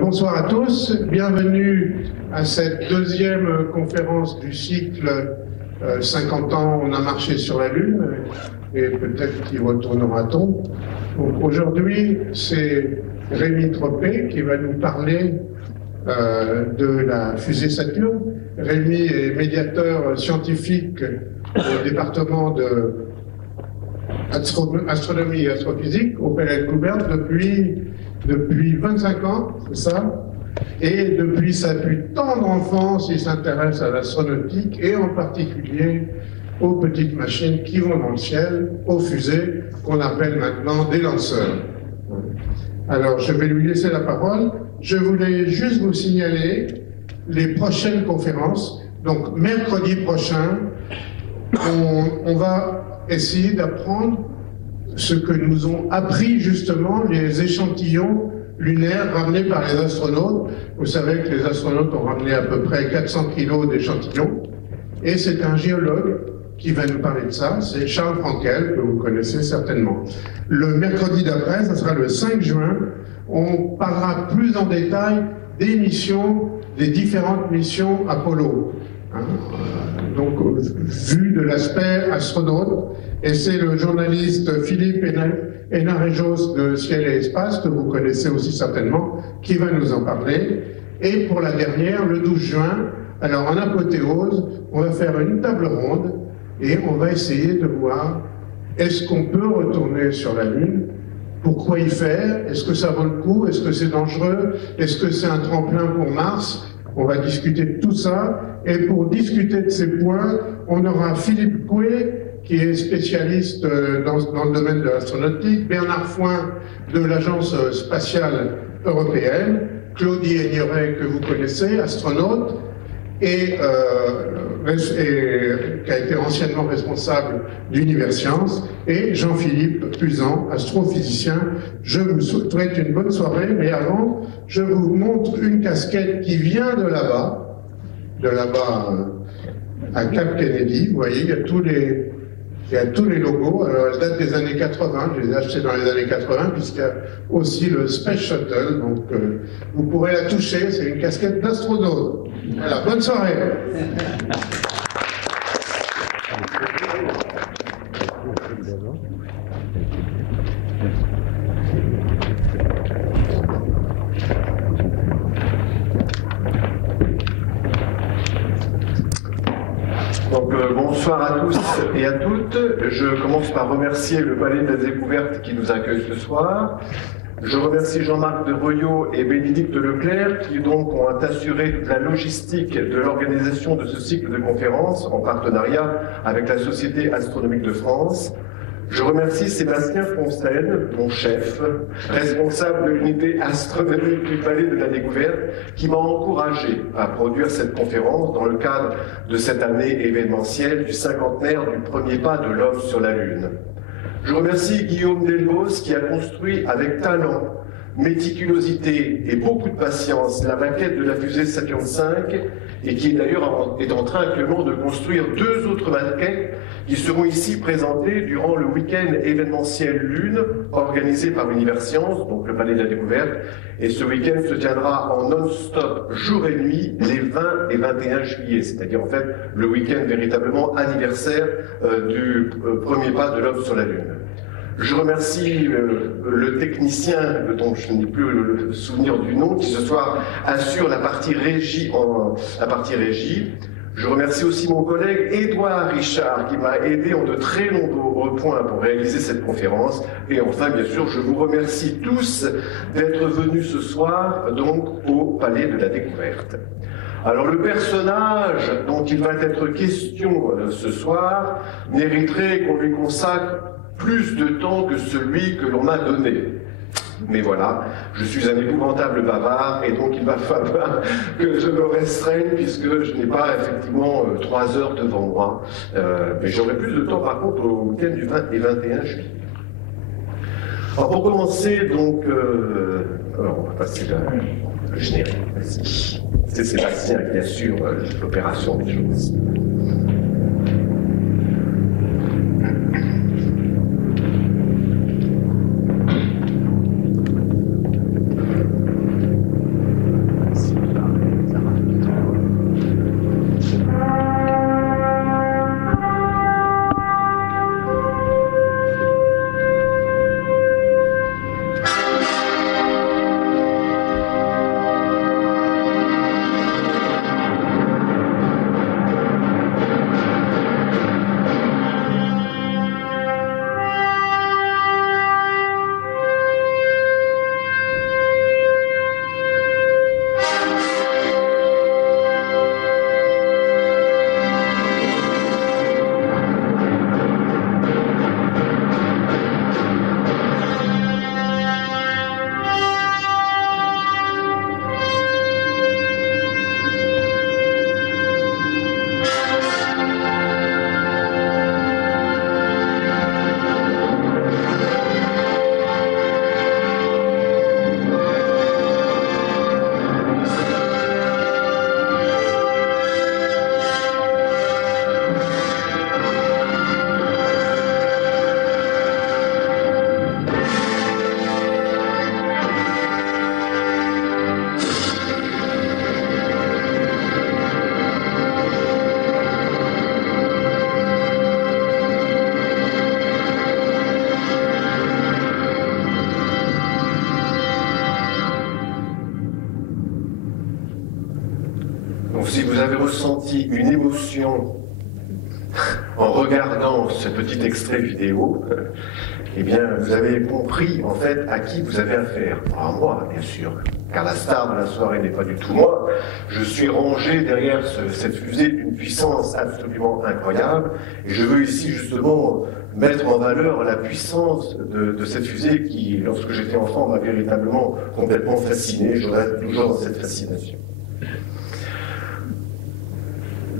Bonsoir à tous, bienvenue à cette deuxième conférence du cycle 50 ans on a marché sur la Lune et peut-être qu'y retournera-t-on. Aujourd'hui, c'est Rémi Tropé qui va nous parler de la fusée Saturne. Rémi est médiateur scientifique au département de astronomie et astrophysique au Palais de Coubertin depuis 25 ans, c'est ça? Et depuis sa plus tendre enfance, il s'intéresse à l'astronautique et en particulier aux petites machines qui vont dans le ciel, aux fusées qu'on appelle maintenant des lanceurs. Alors, je vais lui laisser la parole. Je voulais juste vous signaler les prochaines conférences. Donc, mercredi prochain, on va essayer d'apprendre ce que nous ont appris justement les échantillons lunaires ramenés par les astronautes. Vous savez que les astronautes ont ramené à peu près 400 kilos d'échantillons. Et c'est un géologue qui va nous parler de ça, c'est Charles Frankel, que vous connaissez certainement. Le mercredi d'après, ce sera le 5 juin, on parlera plus en détail des missions, des différentes missions Apollo. Donc, vu de l'aspect astronaute, et c'est le journaliste Philippe Hénarejos de Ciel et Espace, que vous connaissez aussi certainement, qui va nous en parler. Et pour la dernière, le 12 juin, alors en apothéose, on va faire une table ronde et on va essayer de voir est-ce qu'on peut retourner sur la Lune, pourquoi y faire, est-ce que ça vaut le coup, est-ce que c'est dangereux, est-ce que c'est un tremplin pour Mars. On va discuter de tout ça, et pour discuter de ces points, on aura Philippe Coué, qui est spécialiste dans le domaine de l'astronautique, Bernard Foin de l'Agence spatiale européenne, Claudie Aigneret, que vous connaissez, astronaute, et qui a été anciennement responsable d'Universcience, et Jean-Philippe Puzan, astrophysicien. Je vous souhaite une bonne soirée, mais avant, je vous montre une casquette qui vient de là-bas à Cap Kennedy. Vous voyez, il y a tous les logos. Alors, elle date des années 80, je les ai achetés dans les années 80, puisqu'il y a aussi le Space Shuttle, donc vous pourrez la toucher, c'est une casquette d'astronaute. Voilà, bonne soirée. Donc bonsoir à tous et à toutes. Je commence par remercier le Palais de la Découverte qui nous accueille ce soir. Je remercie Jean-Marc de Royot et Bénédicte Leclerc qui donc ont assuré toute la logistique de l'organisation de ce cycle de conférences en partenariat avec la Société astronomique de France. Je remercie Sébastien Foncel, mon chef, responsable de l'unité astronomique du Palais de la Découverte, qui m'a encouragé à produire cette conférence dans le cadre de cette année événementielle du cinquantenaire du premier pas de l'homme sur la Lune. Je remercie Guillaume Delbos qui a construit avec talent, méticulosité et beaucoup de patience la maquette de la fusée Saturne V et qui d'ailleurs est en train actuellement de construire 2 autres maquettes qui seront ici présentées durant le week-end événementiel Lune organisé par Universcience, donc le Palais de la Découverte, et ce week-end se tiendra en non-stop jour et nuit les 20 et 21 juillet, c'est-à-dire en fait le week-end véritablement anniversaire du premier pas de l'homme sur la Lune. Je remercie le technicien, dont je n'ai plus le souvenir du nom, qui ce soir assure la partie régie. Je remercie aussi mon collègue Édouard Richard, qui m'a aidé en de très nombreux points pour réaliser cette conférence. Et enfin, bien sûr, je vous remercie tous d'être venus ce soir, donc, au Palais de la Découverte. Alors le personnage dont il va être question ce soir mériterait qu'on lui consacre plus de temps que celui que l'on m'a donné. Mais voilà, je suis un épouvantable bavard et donc il va falloir que je me restreigne puisque je n'ai pas effectivement 3 heures devant moi. Mais j'aurai plus de temps par contre au week-end du 20 et 21 juillet. Alors pour commencer, donc, alors on va passer le générique. C'est Sébastien qui assure l'opération des choses. Donc si vous avez ressenti une émotion en regardant ce petit extrait vidéo, eh bien, vous avez compris, en fait, à qui vous avez affaire. À moi, bien sûr, car la star de la soirée n'est pas du tout moi. Je suis rangé derrière cette fusée d'une puissance absolument incroyable. Et je veux ici, justement, mettre en valeur la puissance de cette fusée qui, lorsque j'étais enfant, m'a véritablement complètement fasciné. Je reste toujours dans cette fascination.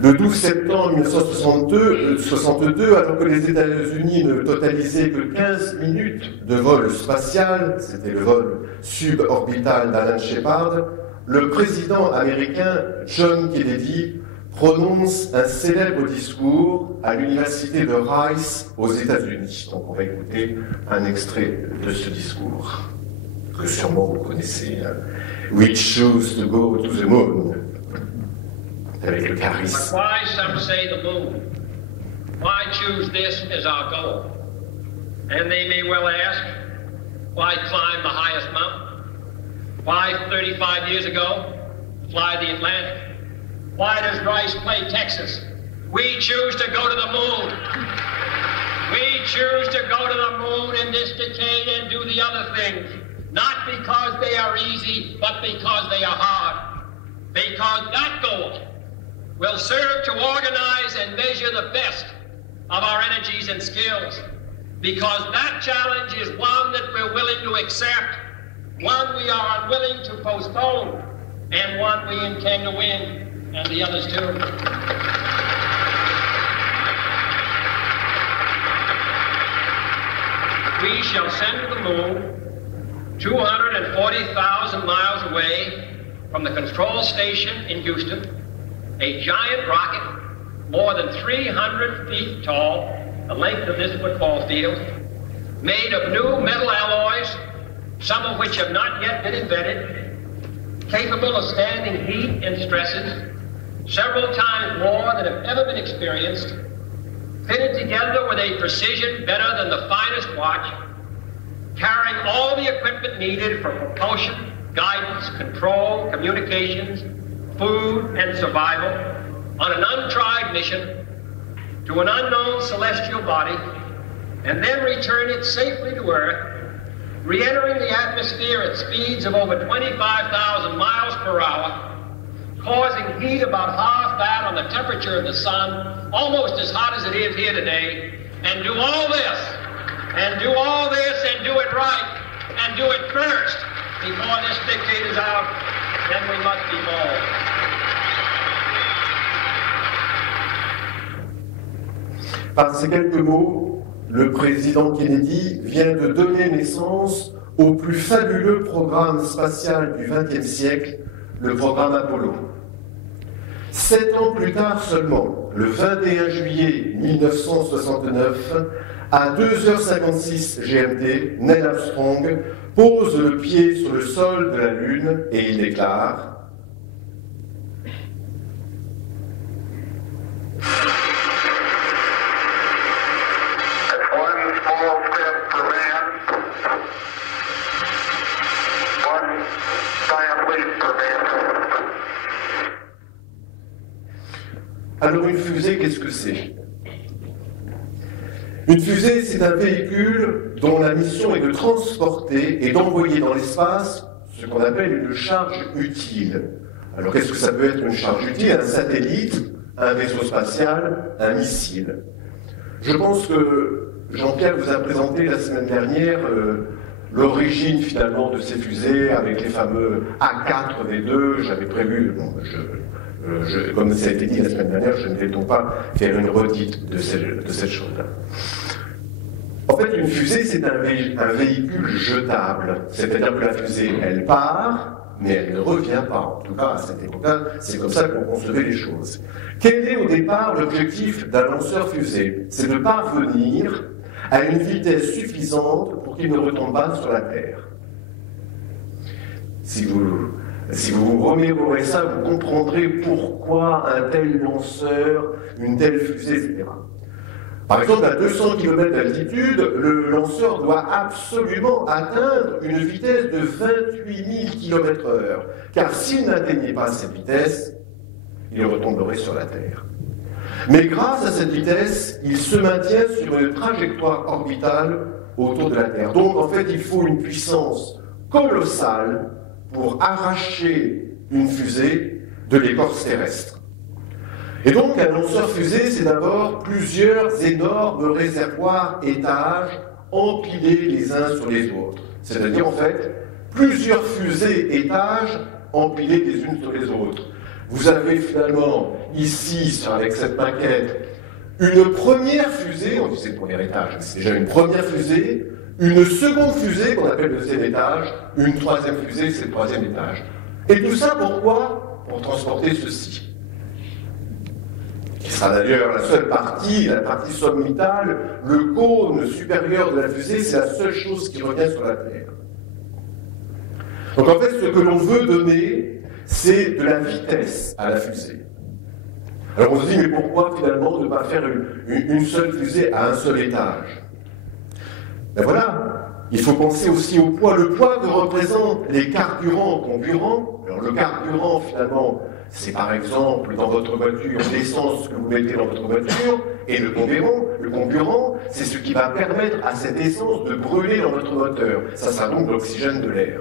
Le 12 septembre 1962, alors que les États-Unis ne totalisaient que 15 minutes de vol spatial, c'était le vol suborbital d'Alan Shepard, le président américain John Kennedy prononce un célèbre discours à l'université de Rice aux États-Unis. Donc on va écouter un extrait de ce discours, que sûrement vous connaissez. We choose to go to the moon. Avec le charisme. But why, some say, the moon? Why choose this as our goal? And they may well ask, why climb the highest mountain? Why, 35 years ago, fly the Atlantic? Why does Rice play Texas? We choose to go to the moon. We choose to go to the moon in this decade and do the other things. Not because they are easy, but because they are hard. Because that goal will serve to organize and measure the best of our energies and skills. Because that challenge is one that we're willing to accept, one we are unwilling to postpone, and one we intend to win, and the others too. We shall send to the moon 240,000 miles away from the control station in Houston, a giant rocket more than 300 feet tall, the length of this football field, made of new metal alloys, some of which have not yet been invented, capable of standing heat and stresses, several times more than have ever been experienced, fitted together with a precision better than the finest watch, carrying all the equipment needed for propulsion, guidance, control, communications, food, and survival on an untried mission to an unknown celestial body, and then return it safely to Earth, re-entering the atmosphere at speeds of over 25,000 miles per hour, causing heat about half that on the temperature of the sun, almost as hot as it is here today, and do all this, and do all this, and do it right, and do it first, before this decade is out, then we must be bold. Par ces quelques mots, le président Kennedy vient de donner naissance au plus fabuleux programme spatial du XXe siècle, le programme Apollo. 7 ans plus tard seulement, le 21 juillet 1969, à 2h56 GMT, Neil Armstrong pose le pied sur le sol de la Lune et il déclare: Alors une fusée, qu'est-ce que c'est? Une fusée, c'est un véhicule dont la mission est de transporter et d'envoyer dans l'espace ce qu'on appelle une charge utile. Alors qu'est-ce que ça peut être une charge utile? Un satellite, un vaisseau spatial, un missile. Je pense que Jean-Pierre vous a présenté la semaine dernière l'origine finalement de ces fusées avec les fameux A4V2. J'avais prévu, comme ça a été dit la semaine dernière, je ne vais donc pas faire une redite de cette chose-là. En fait, une fusée, c'est un véhicule jetable. C'est-à-dire que la fusée, elle part, mais elle ne revient pas. En tout cas, à cette époque-là, c'est comme ça qu'on concevait les choses. Quel est au départ l'objectif d'un lanceur fusée? C'est de parvenir à une vitesse suffisante pour qu'il ne retombe pas sur la Terre. Si vous remémorez ça, vous comprendrez pourquoi un tel lanceur, une telle fusée, etc. Par exemple, à 200 km d'altitude, le lanceur doit absolument atteindre une vitesse de 28 000 km/h. Car s'il n'atteignait pas cette vitesse, il retomberait sur la Terre. Mais grâce à cette vitesse, il se maintient sur une trajectoire orbitale autour de la Terre. Donc en fait, il faut une puissance colossale pour arracher une fusée de l'écorce terrestre. Et donc un lanceur fusée, c'est d'abord plusieurs énormes réservoirs étages empilés les uns sur les autres. C'est-à-dire en fait plusieurs fusées étages empilées les unes sur les autres. Vous avez finalement ici, avec cette maquette, une première fusée, on dit c'est le premier étage, c'est déjà une première fusée, une seconde fusée qu'on appelle le deuxième étage, une troisième fusée, c'est le troisième étage. Et tout ça pourquoi? Pour transporter ceci. Qui sera d'ailleurs la seule partie, la partie sommitale, le cône supérieur de la fusée, c'est la seule chose qui revient sur la Terre. Donc en fait, ce que l'on veut donner, c'est de la vitesse à la fusée. Alors on se dit, mais pourquoi finalement ne pas faire une seule fusée à un seul étage? Ben voilà, il faut penser aussi au poids. Le poids que représentent les carburants-comburants. Alors le carburant, finalement, c'est par exemple dans votre voiture l'essence que vous mettez dans votre voiture, et le comburant, c'est ce qui va permettre à cette essence de brûler dans votre moteur. Ça sera donc l'oxygène de l'air.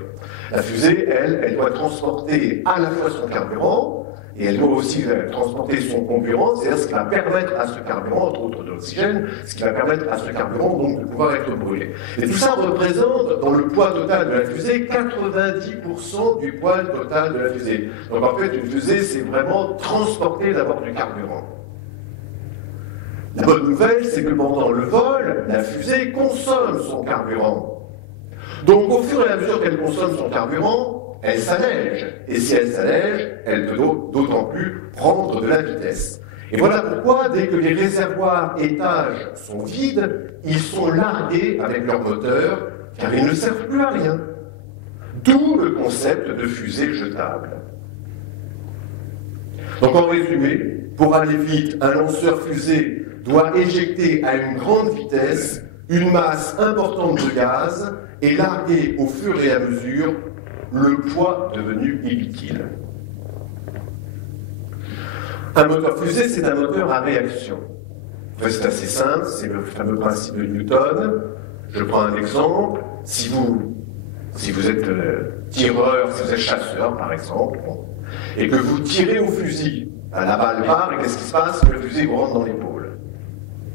La fusée, elle doit transporter à la fois son carburant, et elle doit aussi transporter son comburant, c'est-à-dire ce qui va permettre à ce carburant, entre autres de l'oxygène, ce qui va permettre à ce carburant donc de pouvoir être brûlé. Et tout ça représente, dans le poids total de la fusée, 90% du poids total de la fusée. Donc en fait, une fusée, c'est vraiment transporter d'abord du carburant. La bonne nouvelle, c'est que pendant le vol, la fusée consomme son carburant. Donc au fur et à mesure qu'elle consomme son carburant, elle s'allège. Et si elle s'allège, elle peut d'autant plus prendre de la vitesse. Et voilà pourquoi, dès que les réservoirs étages sont vides, ils sont largués avec leur moteur, car ils ne servent plus à rien. D'où le concept de fusée jetable. Donc en résumé, pour aller vite, un lanceur fusée doit éjecter à une grande vitesse une masse importante de gaz et larguer au fur et à mesure le poids devenu inutile. Un moteur fusée, c'est un moteur à réaction. Enfin, c'est assez simple, c'est le fameux principe de Newton. Je prends un exemple. Si vous êtes tireur, si vous êtes chasseur, par exemple, et que vous tirez au fusil, la balle part, et qu'est-ce qui se passe? Le fusil vous rentre dans l'épaule.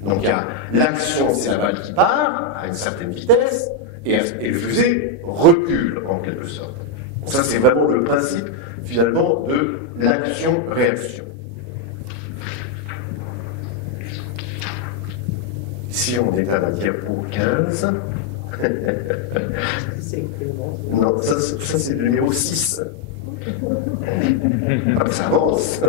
Donc il y a l'action, c'est la balle qui part à une certaine vitesse, et le fusée recule en quelque sorte. Ça, c'est vraiment le principe, finalement, de l'action-réaction. Ici, on est à la diapo 15. Non, ça c'est le numéro 6. Ah, ça avance.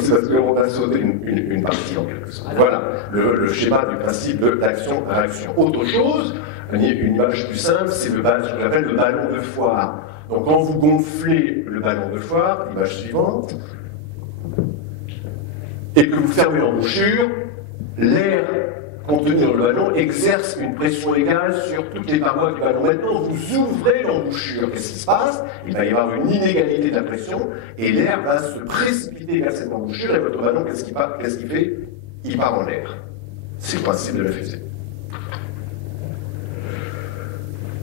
C'est parce qu'on a sauté une partie en quelque sorte. Voilà, le schéma du principe de l'action-réaction. Autre chose, une image plus simple, c'est ce que j'appelle le ballon de foire. Donc quand vous gonflez le ballon de foire, image suivante, et que vous fermez l'embouchure, l'air contenu dans le ballon exerce une pression égale sur toutes les parois du ballon. Maintenant, vous ouvrez l'embouchure. Qu'est-ce qui se passe? Il va y avoir une inégalité de la pression, et l'air va se précipiter vers cette embouchure, et votre ballon, qu'est-ce qu'il fait? Il part en l'air. C'est le principe de la fusée.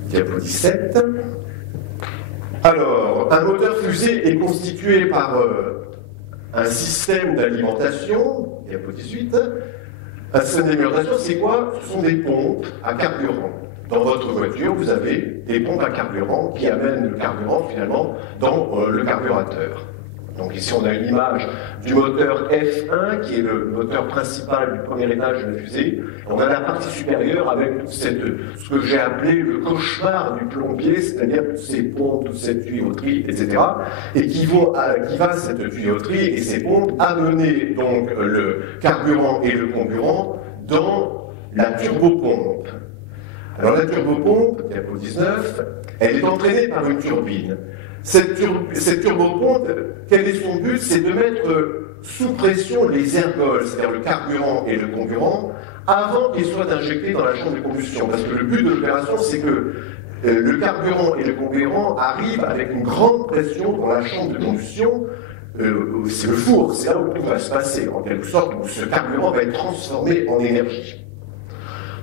Diapo 17. Alors, un moteur fusée est constitué par un système d'alimentation, diapo 18. Un système d'alimentation, c'est quoi? Ce sont des pompes à carburant. Dans votre voiture, vous avez des pompes à carburant qui amènent le carburant finalement dans le carburateur. Donc ici, on a une image du moteur F1, qui est le moteur principal du premier étage de la fusée. On a la partie supérieure avec ce que j'ai appelé le cauchemar du plombier, c'est-à-dire toutes ces pompes, toute cette tuyauterie, etc. Et qui va cette tuyauterie et ces pompes amener donc le carburant et le comburant dans la turbopompe. Alors la turbopompe, diapo 19, elle est entraînée par une turbine. Cette turbopompe, quel est son but? C'est de mettre sous pression les ergols, c'est-à-dire le carburant et le comburant, avant qu'ils soient injectés dans la chambre de combustion. Parce que le but de l'opération, c'est que le carburant et le comburant arrivent avec une grande pression dans la chambre de combustion, c'est le four, c'est là où tout va se passer, en quelque sorte, où ce carburant va être transformé en énergie.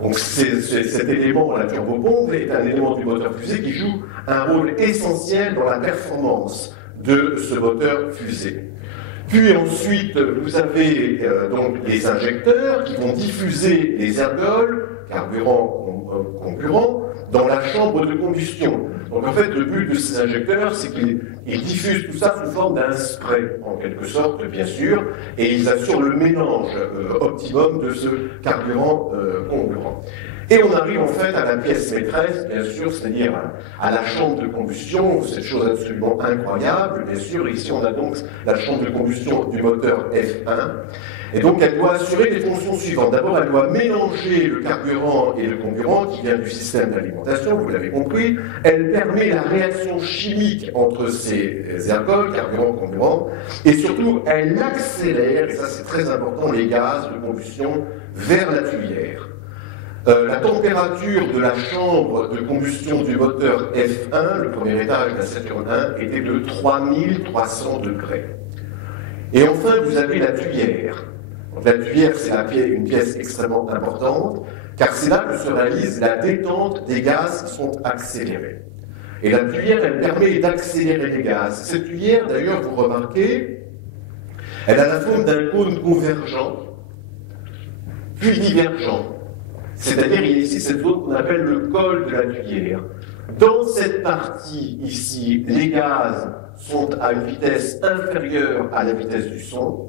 Donc cet élément, la turbopompe, est un élément du moteur fusée qui joue un rôle essentiel dans la performance de ce moteur fusée. Puis ensuite, vous avez donc les injecteurs qui vont diffuser les ergols, carburants concurrents, dans la chambre de combustion. Donc en fait, le but de ces injecteurs, c'est qu'ils diffusent tout ça sous forme d'un spray, en quelque sorte, bien sûr, et ils assurent le mélange optimum de ce carburant concurrent. Et on arrive en fait à la pièce maîtresse, bien sûr, c'est-à-dire à la chambre de combustion, cette chose absolument incroyable, bien sûr. Ici, on a donc la chambre de combustion du moteur F1. Et donc, elle doit assurer les fonctions suivantes. D'abord, elle doit mélanger le carburant et le concurrent qui vient du système d'alimentation, vous l'avez compris. Elle permet la réaction chimique entre ces ergols, carburant, concurrent. Et surtout, elle accélère, et ça c'est très important, les gaz de combustion vers la tuyère. La température de la chambre de combustion du moteur F1, le premier étage de la Saturn 1, était de 3300 degrés. Et enfin, vous avez la tuyère. Donc, la tuyère, c'est une pièce extrêmement importante, car c'est là que se réalise la détente des gaz qui sont accélérés. Et la tuyère, elle permet d'accélérer les gaz. Cette tuyère, d'ailleurs, vous remarquez, elle a la forme d'un cône convergent, puis divergent. C'est-à-dire, il y a ici cette zone qu'on appelle le col de la tuyère. Dans cette partie ici, les gaz sont à une vitesse inférieure à la vitesse du son.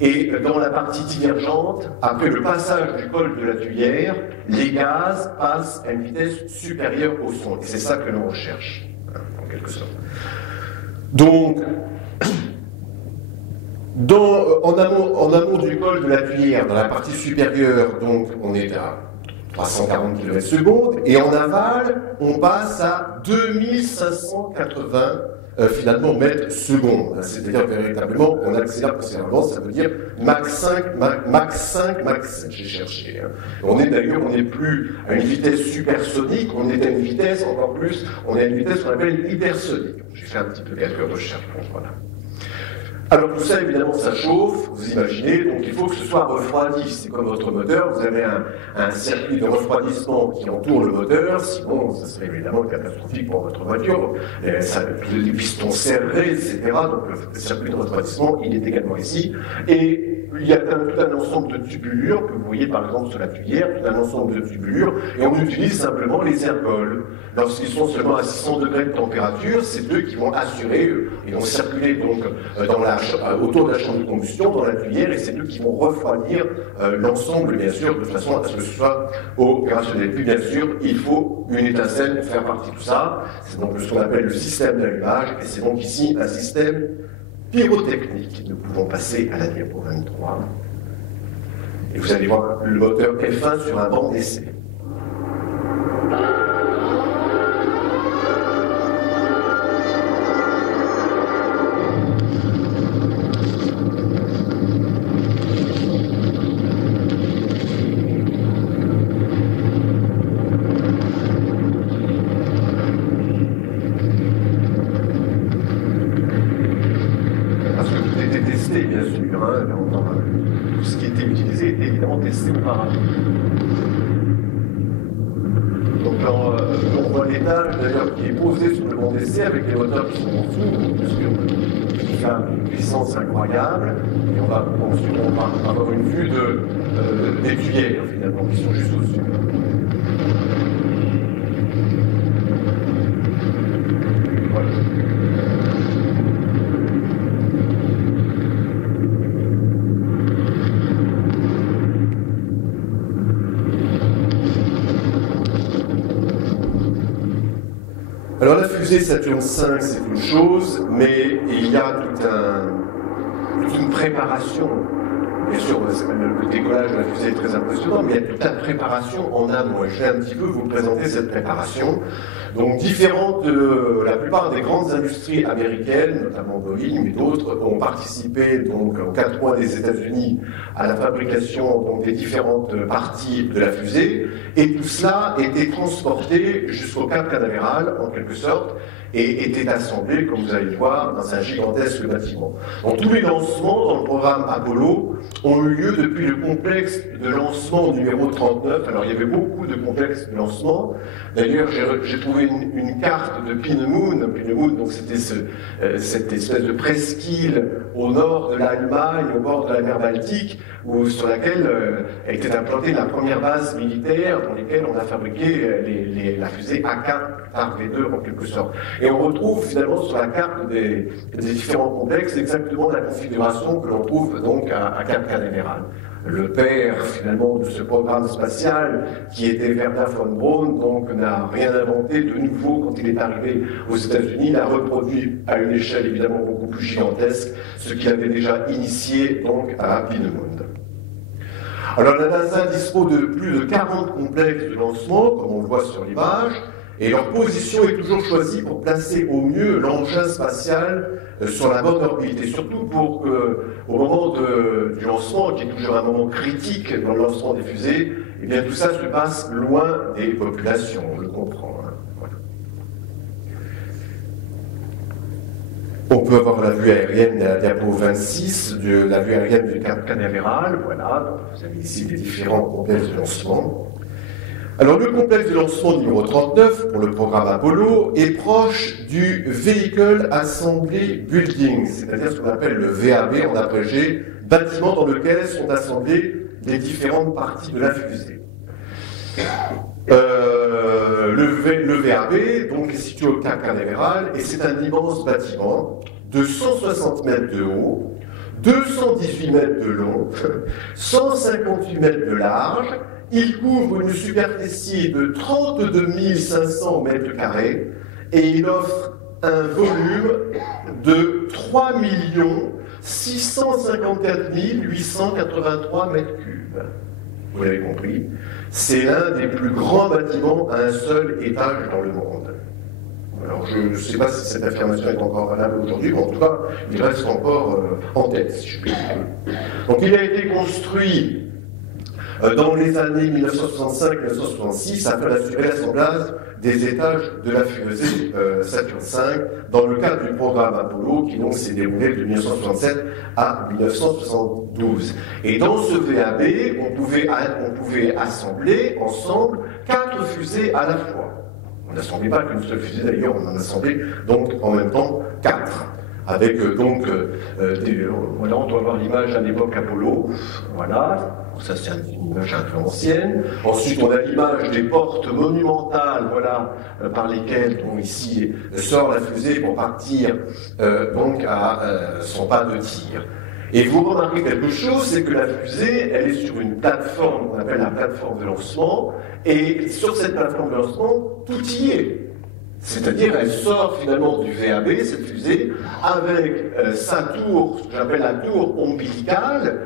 Et dans la partie divergente, après le passage du col de la tuyère, les gaz passent à une vitesse supérieure au son. Et c'est ça que l'on recherche, en quelque sorte. Donc, en amont du col de la tuyère, dans la partie supérieure, donc on est à 340 km/s, et en aval, on passe à 2580 finalement mètres secondes. C'est-à-dire véritablement, on accélère considérablement, ça veut dire max 5, max 7, j'ai cherché. On n'est plus à une vitesse supersonique, on est à une vitesse encore plus, on est à une vitesse qu'on appelle hypersonique. J'ai fait un petit peu quelques recherches, voilà. Alors tout ça, évidemment, ça chauffe, vous imaginez, donc il faut que ce soit refroidi. C'est comme votre moteur, vous avez un circuit de refroidissement qui entoure le moteur, sinon ça serait évidemment catastrophique pour votre voiture. Les pistons serrés, etc. Donc le circuit de refroidissement, il est également ici. Et il y a tout un ensemble de tubulures, que vous voyez par exemple sur la tuyère, tout un ensemble de tubulures, et on utilise simplement les ergols. Lorsqu'ils sont seulement à 600 degrés de température, c'est eux qui vont assurer, ils vont circuler donc autour de la chambre de combustion, dans la tuyère, et c'est eux qui vont refroidir l'ensemble, bien sûr, de façon à ce que ce soit opérationnel. Puis, bien sûr, il faut une étincelle pour faire partie de tout ça. C'est donc ce qu'on appelle le système d'allumage, et c'est donc ici un système pyrotechnique. Nous pouvons passer à la diapo 23. Et vous allez voir le moteur F1 sur un banc d'essai. Tout ce qui était utilisé était évidemment testé auparavant. Donc là, on voit l'étage d'ailleurs qui est posé sur le banc d'essai avec les moteurs qui sont en dessous, qui fait une puissance incroyable. Et ensuite on va avoir une vue des tuyères finalement qui sont juste au-dessus. Voilà. Alors la fusée Saturn V, c'est une chose, mais il y a toute une préparation. Bien sûr, le décollage de la fusée est très impressionnant, mais il y a toute la préparation en amont. Et je vais un petit peu vous présenter cette préparation. Donc la plupart des grandes industries américaines, notamment Boeing, mais d'autres, ont participé donc aux 4 coins des États-Unis à la fabrication donc, des différentes parties de la fusée. et tout cela était transporté jusqu'au Cap Canaveral, en quelque sorte, et était assemblé, comme vous allez le voir, dans un gigantesque bâtiment. Donc tous les lancements dans le programme Apollo ont eu lieu depuis le complexe de lancement numéro 39. Alors il y avait beaucoup de complexes de lancement. D'ailleurs, j'ai trouvé une carte de Peenemünde. Peenemünde, donc c'était cette espèce de presqu'île au nord de l'Allemagne, au bord de la mer Baltique, sur laquelle était implantée la première base militaire dans laquelle on a fabriqué la fusée A4 par V2 en quelque sorte. Et on retrouve finalement sur la carte des différents complexes exactement la configuration que l'on trouve donc à Cap Canaveral. Le père finalement de ce programme spatial, qui était Wernher von Braun, donc n'a rien inventé de nouveau quand il est arrivé aux États-Unis. Il a reproduit à une échelle évidemment beaucoup plus gigantesque ce qu'il avait déjà initié donc à Peenemünde. Alors la NASA dispose de plus de 40 complexes de lancement, comme on le voit sur l'image, et leur position est toujours choisie pour placer au mieux l'engin spatial sur la bonne orbite, et surtout pour qu'au moment du lancement, qui est toujours un moment critique dans le lancement des fusées, eh bien tout ça se passe loin des populations, on le comprend. Hein. Voilà. On peut avoir la vue aérienne de la diapo 26, de la vue aérienne du Cap Canaveral, voilà, donc vous avez ici les différents complexes de lancement. Alors le complexe de lancement numéro 39 pour le programme Apollo est proche du Vehicle Assembly Building, c'est-à-dire ce qu'on appelle le VAB en abrégé, bâtiment dans lequel sont assemblées les différentes parties de la fusée. Le VAB donc, est situé au Cap Canaveral et c'est un immense bâtiment de 160 mètres de haut, 218 mètres de long, 158 mètres de large. Il couvre une superficie de 32 500 mètres carrés et il offre un volume de 3 654 883 mètres cubes. Vous l'avez compris, c'est l'un des plus grands bâtiments à un seul étage dans le monde. Alors je ne sais pas si cette affirmation est encore valable aujourd'hui, mais en tout cas, il reste encore en tête, si je puis dire. Donc il a été construit dans les années 1965-1966, afin d'assurer l'assemblage des étages de la fusée Saturn V, dans le cadre du programme Apollo, qui donc s'est déroulé de 1967 à 1972. Et dans ce VAB, on pouvait assembler ensemble 4 fusées à la fois. On n'assemblait pas qu'une seule fusée, d'ailleurs, on en assemblait donc en même temps 4. Avec voilà, on doit voir l'image à l'époque Apollo, voilà. Ça, c'est une image un peu ancienne. Ensuite, on a l'image des portes monumentales, voilà, par lesquelles, ici, sort la fusée pour partir, donc, à son pas de tir. Et vous remarquez quelque chose, c'est que la fusée, elle est sur une plateforme qu'on appelle la plateforme de lancement, et sur cette plateforme de lancement, tout y est. C'est-à-dire, elle sort finalement du VAB, cette fusée, avec sa tour, ce que j'appelle la tour ombilicale.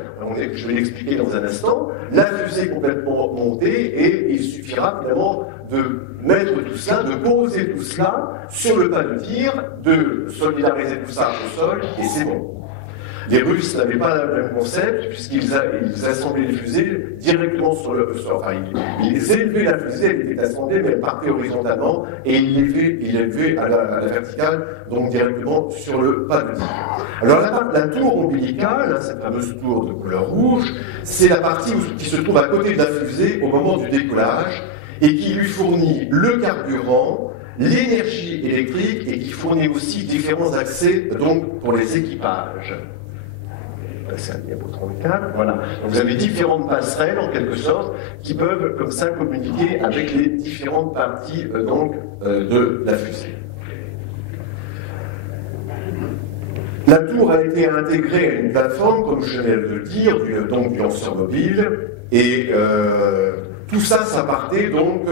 Je vais l'expliquer dans un instant. La fusée complètement montée, et il suffira finalement de mettre tout cela, de poser tout cela sur le pas de tir, de solidariser tout ça au sol, et c'est bon. Les Russes n'avaient pas le même concept, puisqu'ils assemblaient les fusées directement sur le sol. Enfin, ils élevaient la fusée, elle était assemblée, mais elle partait horizontalement, et ils l'élevaient à la verticale, donc directement sur le pas de tir. Alors la tour ombilicale, cette fameuse tour de couleur rouge, c'est la partie qui se trouve à côté de la fusée au moment du décollage, et qui lui fournit le carburant, l'énergie électrique, et qui fournit aussi différents accès donc, pour les équipages. C'est un diapo 34, voilà. Donc vous avez différentes passerelles, en quelque sorte, qui peuvent, comme ça, communiquer avec les différentes parties, de la fusée. La tour a été intégrée à une plateforme, comme je viens de le dire, du lanceur mobile, et tout ça, ça partait donc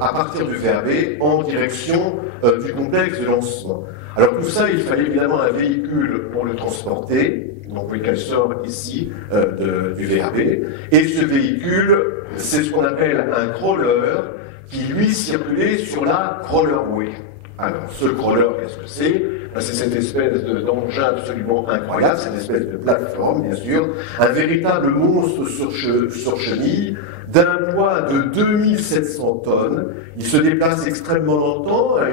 à partir du VAB en direction du complexe de lancement. Alors tout ça, il fallait évidemment un véhicule pour le transporter. Donc vous voyez qu'elle sort ici du VAB. Et ce véhicule, c'est ce qu'on appelle un crawler qui lui circulait sur la crawlerway. Alors ce crawler, qu'est-ce que c'est? C'est cette espèce d'engin absolument incroyable, cette espèce de plateforme, bien sûr, un véritable monstre sur chenille, d'un poids de 2700 tonnes. Il se déplace extrêmement lentement, à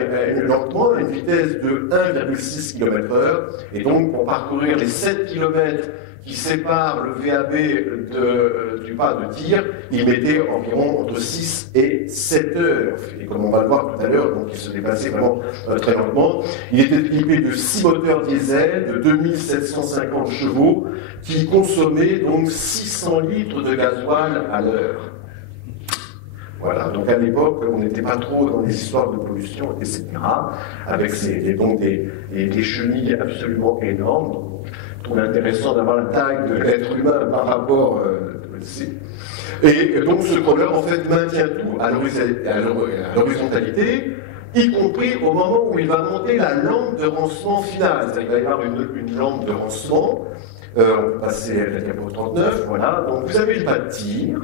une vitesse de 1,6 km/h. Et donc, pour parcourir les 7 km qui séparent le VAB du pas de tir, il mettait environ entre 6 et 7 heures. Et comme on va le voir tout à l'heure, donc il se déplaçait vraiment très lentement. Il était équipé de 6 moteurs diesel de 2750 chevaux qui consommaient donc 600 litres de gasoil à l'heure. Voilà, donc à l'époque, on n'était pas trop dans les histoires de pollution, etc., avec des chenilles absolument énormes. Donc, je trouve intéressant d'avoir la taille de l'être humain par rapport et donc ce crawler en fait maintient tout à l'horizontalité, y compris au moment où il va monter la lampe de rancement finale. C'est-à-dire qu'il va y avoir une lampe de rancement. On peut passer à la diapo 39, voilà. Donc vous avez le pas de tir.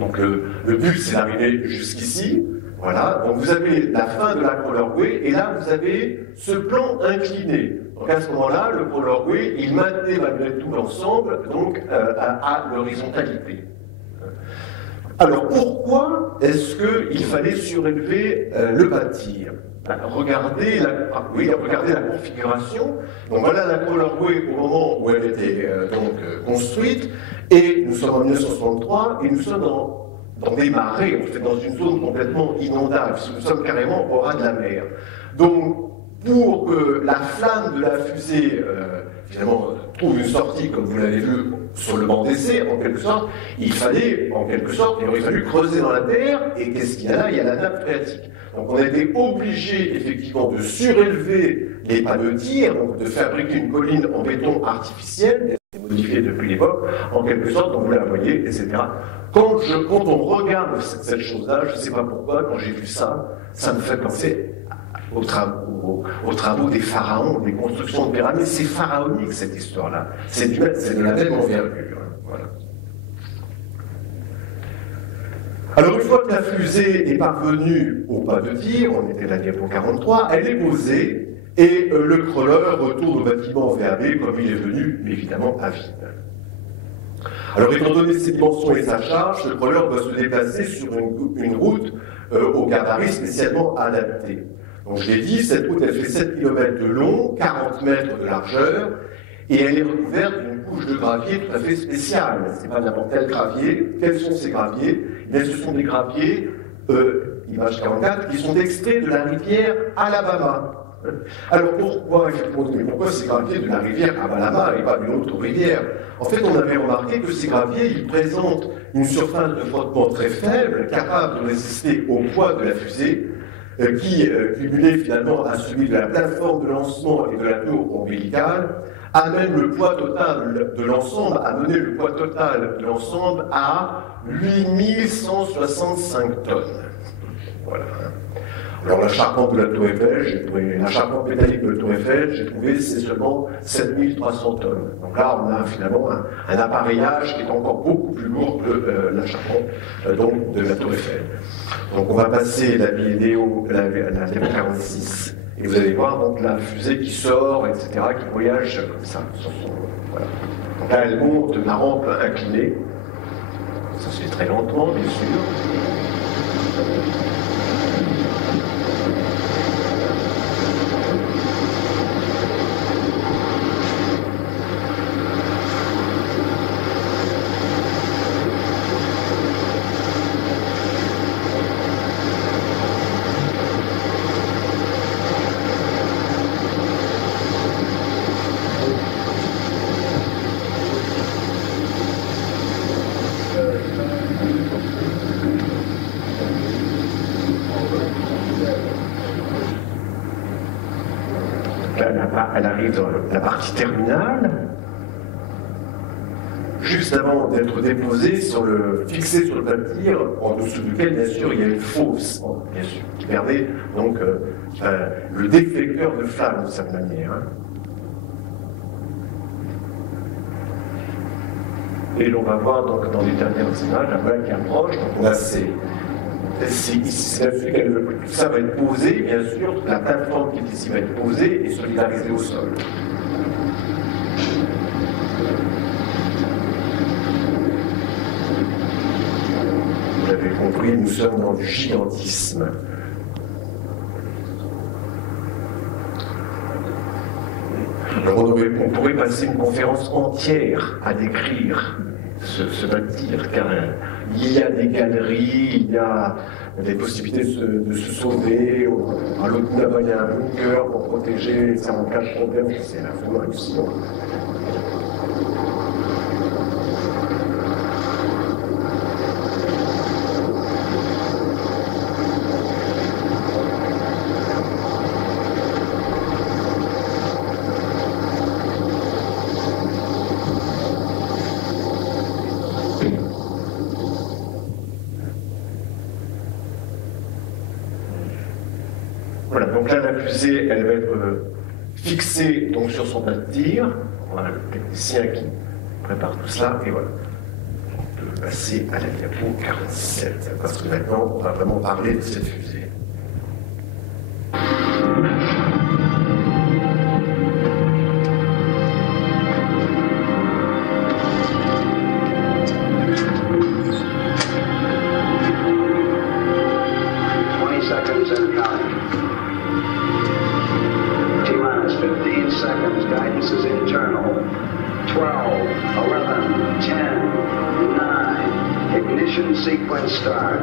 Donc le but c'est d'arriver jusqu'ici. Voilà, donc vous avez la fin de la crawlerway, et là vous avez ce plan incliné. Donc à ce moment-là, le crawlerway, il maintenait malgré tout l'ensemble, donc à l'horizontalité. Alors pourquoi est-ce qu'il fallait surélever le pas de tir? Regardez la configuration. Donc voilà la crawlerway au moment où elle était construite, et nous sommes en 1963, et nous sommes dans des marais, en fait, dans une zone complètement inondable, puisque nous sommes carrément au ras de la mer. Donc, pour que la flamme de la fusée, finalement, trouve une sortie, comme vous l'avez vu sur le banc d'essai, en quelque sorte, il aurait fallu creuser dans la terre, et qu'est-ce qu'il y a là? Il y a la nappe phréatique. Donc, on a été obligé, effectivement, de surélever les pas de tir, donc de fabriquer une colline en béton artificiel, modifiée depuis l'époque, en quelque sorte, donc vous la voyez, etc. Quand on regarde cette chose-là, je ne sais pas pourquoi, quand j'ai vu ça, ça me fait penser aux travaux des pharaons, des constructions de pyramides. C'est pharaonique cette histoire-là. C'est de la même envergure. Voilà. Alors une fois que la fusée est parvenue au pas de tir, on était à la diapo 43, elle est posée, et le crawler retourne au bâtiment VAB comme il est venu, mais évidemment à vide. Alors, étant donné ses dimensions et sa charge, le crawler doit se déplacer sur une route au gabarit spécialement adapté. Donc, je l'ai dit, cette route, elle fait 7 km de long, 40 mètres de largeur, et elle est recouverte d'une couche de gravier tout à fait spéciale. Ce n'est pas n'importe quel gravier. Quels sont ces graviers? Eh bien, ce sont des graviers, image 44, qui sont extraits de la rivière Alabama. Alors pourquoi ces graviers de la rivière Alabama et pas d'une autre rivière? En fait, on avait remarqué que ces graviers, ils présentent une surface de frottement très faible, capable de résister au poids de la fusée, qui, cumulé finalement à celui de la plateforme de lancement et de la tour ombilicale, amène le poids total de l'ensemble, a mené le poids total de l'ensemble à 8165 tonnes. Voilà. Alors la charpente de la tour Eiffel, la charpente métallique de la tour Eiffel, j'ai trouvé, c'est seulement 7300 tonnes. Donc là, on a finalement un appareillage qui est encore beaucoup plus lourd que la charpente donc, de la tour Eiffel. Donc on va passer la vidéo, la diapo 46, et vous allez voir donc la fusée qui sort, etc., qui voyage comme ça. Voilà. Donc là, elle monte la rampe inclinée. Ça se fait très lentement, bien sûr. Elle arrive dans la partie terminale, juste avant d'être déposée fixée sur le pas de tir, en dessous duquel, bien sûr, il y a une fosse, bien sûr, qui permet donc le déflecteur de flamme de cette manière. Hein. Et l'on va voir donc dans les dernières images la voile qui approche, donc on a ça va être posé, bien sûr, la plateforme qui est ici va être posée et solidarisée au sol. oui, nous sommes dans du gigantisme. Alors on pourrait passer une conférence entière à décrire ce bâtir, car il y a des galeries, il y a des possibilités de se sauver. À l'autre bout là-bas, il y a un bunker pour protéger ça en cas de problème. C'est absolument hallucinant. Voilà, donc là, la fusée, elle va être fixée donc, sur son tas de tir. Voilà le technicien qui prépare tout cela, et voilà. On peut passer à la diapo 47, parce que maintenant, on va vraiment parler de cette fusée. Guidance is internal. 12, 11, 10, 9. Ignition sequence start.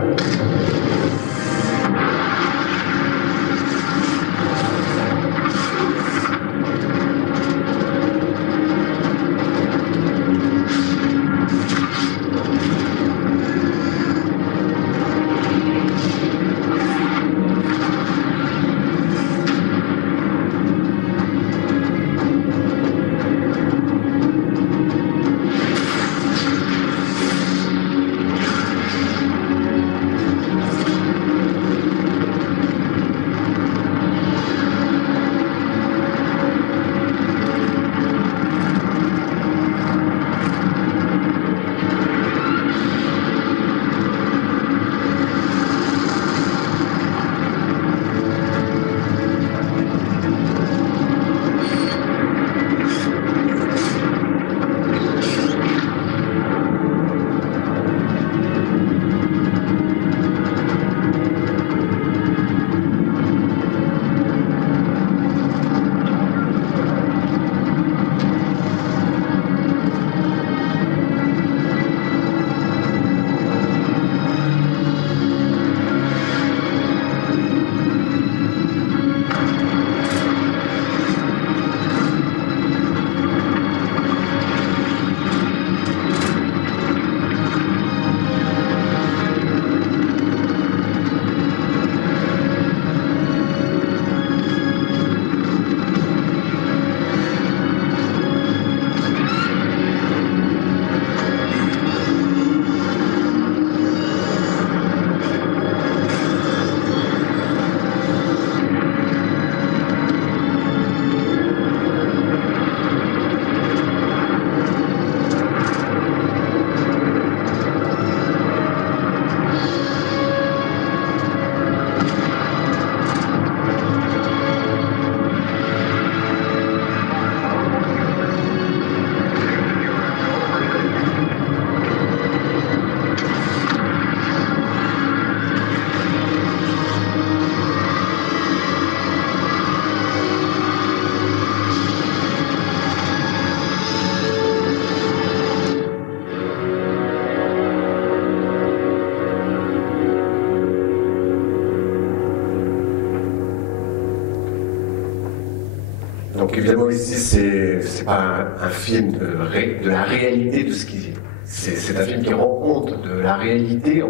Donc évidemment ici, c'est pas un film de la réalité de ce qui est. C'est un film qui rend compte de la réalité,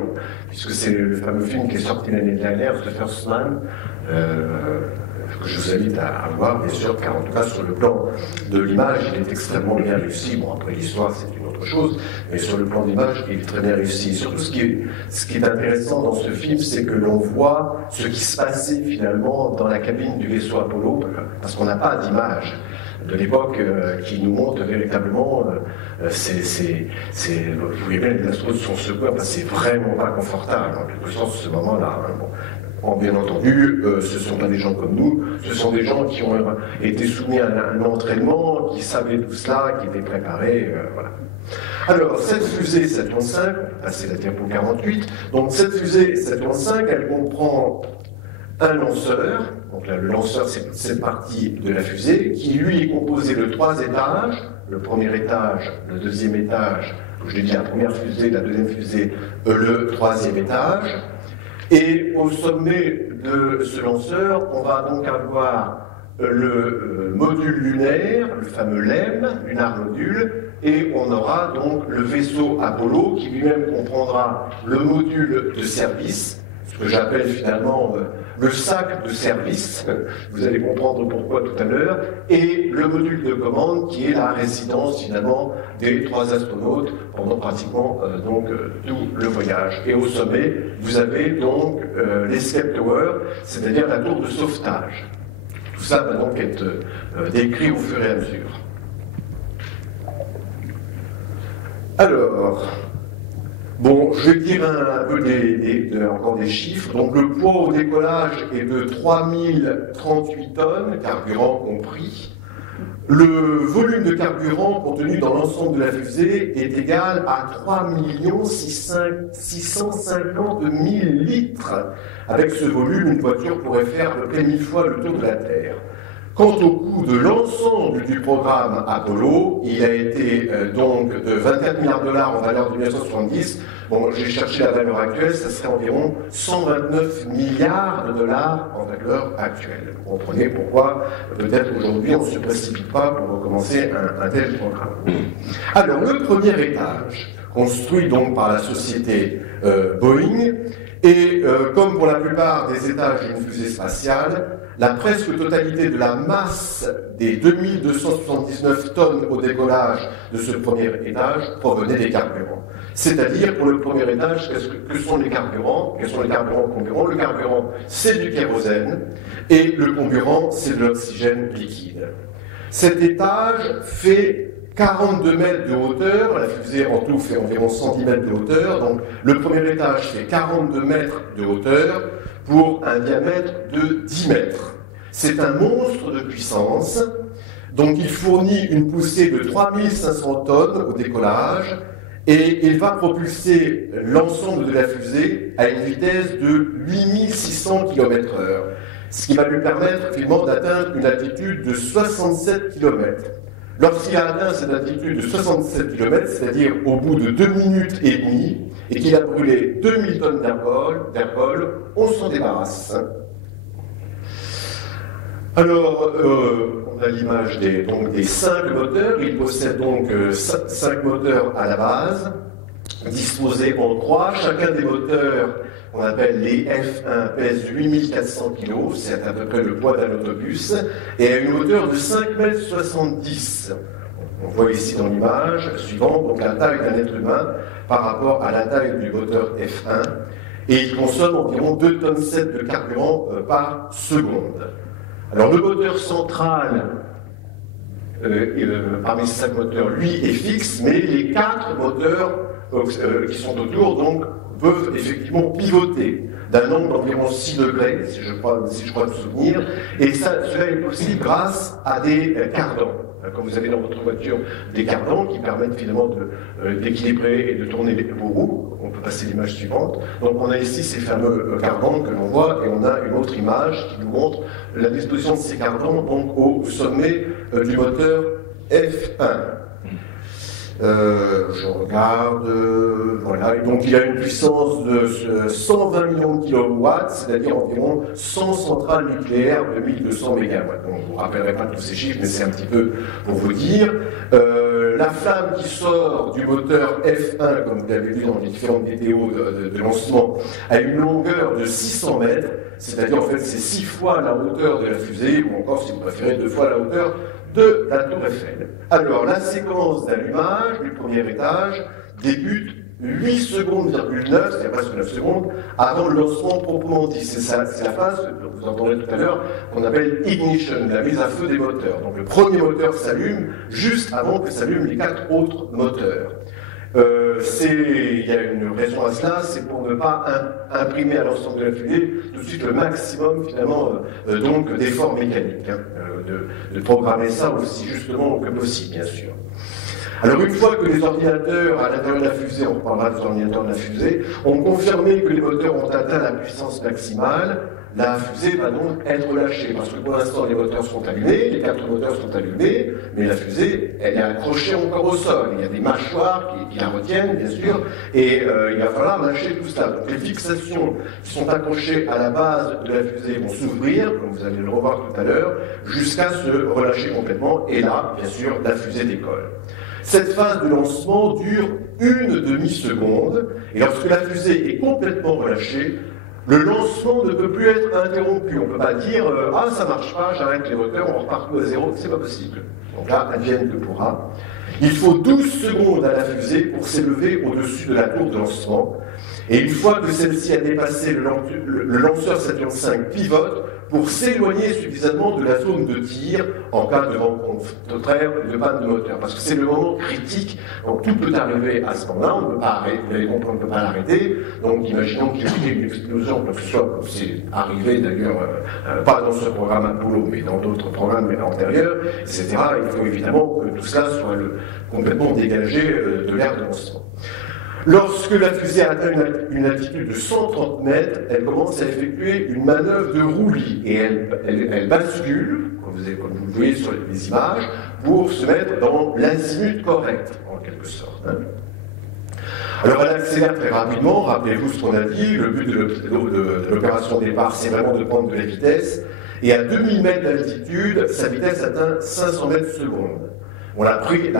puisque c'est le fameux film qui est sorti l'année dernière, The First Man, que je vous invite à voir, bien sûr, car en tout cas sur le plan de l'image, il est extrêmement bien réussi. Bon, après l'histoire, c'est une autre chose, mais sur le plan de l'image, il est très bien réussi. Surtout, ce qui est intéressant dans ce film, c'est que l'on voit ce qui se passait finalement dans la cabine du vaisseau Apollo, parce qu'on n'a pas d'image de l'époque qui nous montre véritablement, vous voyez bien, les astronautes sont secoués, c'est vraiment pas confortable, en quelque sorte, ce moment-là. Hein, bon. Bien entendu, ce ne sont pas des gens comme nous, ce sont des gens qui ont été soumis à un entraînement, qui savaient tout cela, qui étaient préparés, voilà. Alors, cette fusée Saturn V, on va passer la diapo 48, donc cette fusée Saturn V, elle comprend un lanceur, donc là, le lanceur c'est toute cette partie de la fusée, qui lui est composé de 3 étages, le premier étage, le deuxième étage, comme je l'ai dit, la première fusée, la deuxième fusée, le troisième étage, et au sommet de ce lanceur, on va donc avoir le module lunaire, le fameux LEM, Lunar Module, et on aura donc le vaisseau Apollo qui lui-même comprendra le module de service, ce que j'appelle finalement le sac de service, vous allez comprendre pourquoi tout à l'heure, et le module de commande qui est la résidence finalement des 3 astronautes pendant pratiquement tout le voyage. Et au sommet, vous avez donc l'escape tower, c'est-à-dire la tour de sauvetage. Tout ça va donc être décrit au fur et à mesure. Alors, bon, je vais dire un peu encore des chiffres. Donc le poids au décollage est de 3038 tonnes, carburant compris. Le volume de carburant contenu dans l'ensemble de la fusée est égal à 3 650 000 litres. Avec ce volume, une voiture pourrait faire à peu près 1000 fois le tour de la Terre. Quant au coût de l'ensemble du programme Apollo, il a été donc de 24 milliards de dollars en valeur de 1970. Bon, j'ai cherché la valeur actuelle, ça serait environ 129 milliards de dollars en valeur actuelle. Vous comprenez pourquoi, peut-être aujourd'hui, on ne se précipite pas pour recommencer un tel programme. Alors, le premier étage, construit donc par la société Boeing, et comme pour la plupart des étages d'une fusée spatiale, la presque totalité de la masse des 2279 tonnes au décollage de ce premier étage provenait des carburants. C'est-à-dire, pour le premier étage, que sont les carburants? Quels sont les carburants comburants? Le carburant, c'est du kérosène, et le comburant, c'est de l'oxygène liquide. Cet étage fait 42 mètres de hauteur, la fusée en tout fait environ 110 mètres de hauteur, donc le premier étage fait 42 mètres de hauteur pour un diamètre de 10 mètres. C'est un monstre de puissance, donc il fournit une poussée de 3500 tonnes au décollage, et il va propulser l'ensemble de la fusée à une vitesse de 8600 km/h, ce qui va lui permettre finalement d'atteindre une altitude de 67 km. Lorsqu'il a atteint cette altitude de 67 km, c'est-à-dire au bout de 2 minutes et demie, et qu'il a brûlé 2000 tonnes d'alcool, on s'en débarrasse. Alors, on a l'image des 5 moteurs. Il possède donc 5 moteurs à la base, disposés en croix. Chacun des moteurs, qu'on appelle les F1, pèse 8400 kg, c'est à peu près le poids d'un autobus, et a une hauteur de 5,70 m. On voit ici dans l'image suivante donc la taille d'un être humain par rapport à la taille du moteur F1, et il consomme environ 2,7 tonnes de carburant par seconde. Alors le moteur central, parmi ces 5 moteurs, lui est fixe, mais les 4 moteurs qui sont autour donc peuvent effectivement pivoter d'un angle d'environ 6 degrés, si je crois me souvenir, et cela est possible grâce à des cardans. Comme vous avez dans votre voiture des cardans qui permettent finalement d'équilibrer et de tourner vos roues. On peut passer l'image suivante. Donc on a ici ces fameux cardans que l'on voit, et on a une autre image qui nous montre la disposition de ces cardans donc au sommet du moteur F1. Je regarde, voilà, et donc il a une puissance de 120 millions de kilowatts, c'est-à-dire environ 100 centrales nucléaires de 1200 mégawatts. Donc, je ne vous rappellerai pas tous ces chiffres, mais c'est un petit peu pour vous dire. La flamme qui sort du moteur F1, comme vous l'avez vu dans les différentes vidéos de lancement, a une longueur de 600 mètres, c'est-à-dire en fait c'est 6 fois la hauteur de la fusée, ou encore si vous préférez 2 fois la hauteur de la tour Eiffel. Alors, la séquence d'allumage du premier étage débute 8 secondes, c'est-à-dire presque 9 secondes, avant le lancement proprement dit. C'est la phase, que vous entendrez tout à l'heure, qu'on appelle ignition, la mise à feu des moteurs. Donc le premier moteur s'allume juste avant que s'allument les 4 autres moteurs. Il y a une raison à cela, c'est pour ne pas imprimer à l'ensemble de la fusée tout de suite le maximum finalement donc d'efforts mécaniques, de programmer ça aussi justement que possible, bien sûr. Alors une fois que les ordinateurs à l'intérieur de la fusée, on reparlera des ordinateurs de la fusée, ont confirmé que les moteurs ont atteint la puissance maximale, la fusée va donc être lâchée, parce que pour l'instant les moteurs sont allumés, les 4 moteurs sont allumés, mais la fusée, elle est accrochée encore au sol. Il y a des mâchoires qui la retiennent, bien sûr, et il va falloir lâcher tout ça. Donc les fixations qui sont accrochées à la base de la fusée vont s'ouvrir, comme vous allez le revoir tout à l'heure, jusqu'à se relâcher complètement, et là, bien sûr, la fusée décolle. Cette phase de lancement dure une demi-seconde, et lorsque la fusée est complètement relâchée, le lancement ne peut plus être interrompu. On ne peut pas dire « Ah, ça ne marche pas, j'arrête les moteurs, on repart tout à zéro », c'est pas possible. Donc là, advienne que pourra. Il faut 12 secondes à la fusée pour s'élever au-dessus de la tour de lancement, et une fois que celle-ci a dépassé le lanceur Saturn V pivote pour s'éloigner suffisamment de la zone de tir en cas de rencontre contraire de panne de moteur. Parce que c'est le moment critique, donc tout peut arriver à ce moment-là, on ne peut pas arrêter, vous avez compris, on ne peut pas l'arrêter, donc imaginons qu'il y ait une explosion, que ce soit comme c'est arrivé d'ailleurs, pas dans ce programme Apollo, mais dans d'autres programmes antérieurs, etc. Il faut évidemment que tout cela soit complètement dégagé de l'air de lancement. Lorsque la fusée atteint une altitude de 130 mètres, elle commence à effectuer une manœuvre de roulis et elle bascule, comme vous le voyez sur les images, pour se mettre dans l'azimut correct, en quelque sorte. Alors elle accélère très rapidement, rappelez-vous ce qu'on a dit, le but de l'opération départ, c'est vraiment de prendre de la vitesse, et à 2000 mètres d'altitude, sa vitesse atteint 500 mètres secondes. On a pris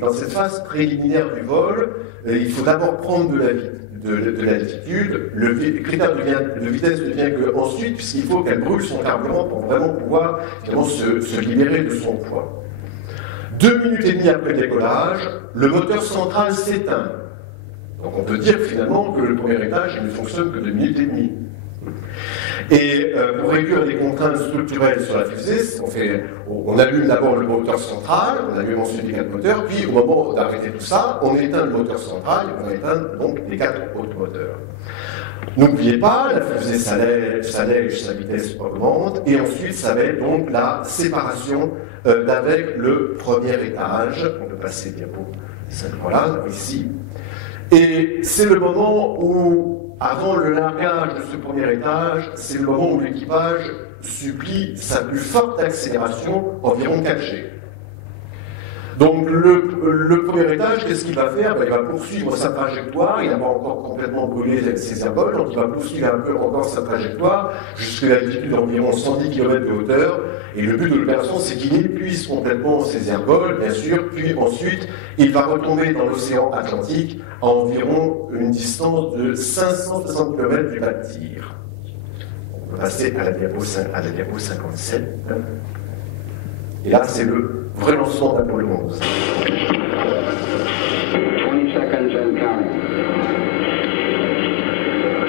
dans cette phase préliminaire du vol, il faut d'abord prendre de l'altitude, le critère de vitesse ne devient qu'ensuite, puisqu'il faut qu'elle brûle son carburant pour vraiment pouvoir se libérer de son poids. 2 minutes et demie après le décollage, le moteur central s'éteint. Donc on peut dire finalement que le premier étage ne fonctionne que 2 minutes et demie. Et pour réduire les contraintes structurelles sur la fusée, on allume d'abord le moteur central, on allume ensuite les 4 moteurs, puis au moment d'arrêter tout ça, on éteint le moteur central, on éteint donc les 4 autres moteurs. N'oubliez pas, la fusée s'allège, sa vitesse augmente, et ensuite ça va être donc la séparation avec le premier étage. On peut passer diapo 5, voilà, ici. Et c'est le moment où, avant le largage de ce premier étage, c'est le moment où l'équipage supplie sa plus forte accélération, environ 4G. Donc le premier étage, qu'est-ce qu'il va faire? Il va poursuivre sa trajectoire, il n'a pas encore complètement brûlé ses ergols, donc il va poursuivre un peu encore sa trajectoire jusqu'à l'altitude d'environ 110 km de hauteur. Et le but de l'opération, c'est qu'il épuise complètement ses ergols, bien sûr, puis ensuite il va retomber dans l'océan Atlantique à environ une distance de 560 km du bas de tir. On peut passer à la diapo 57. Et là, c'est le vrai lancement d'Apollo 11. 20 seconds and counting.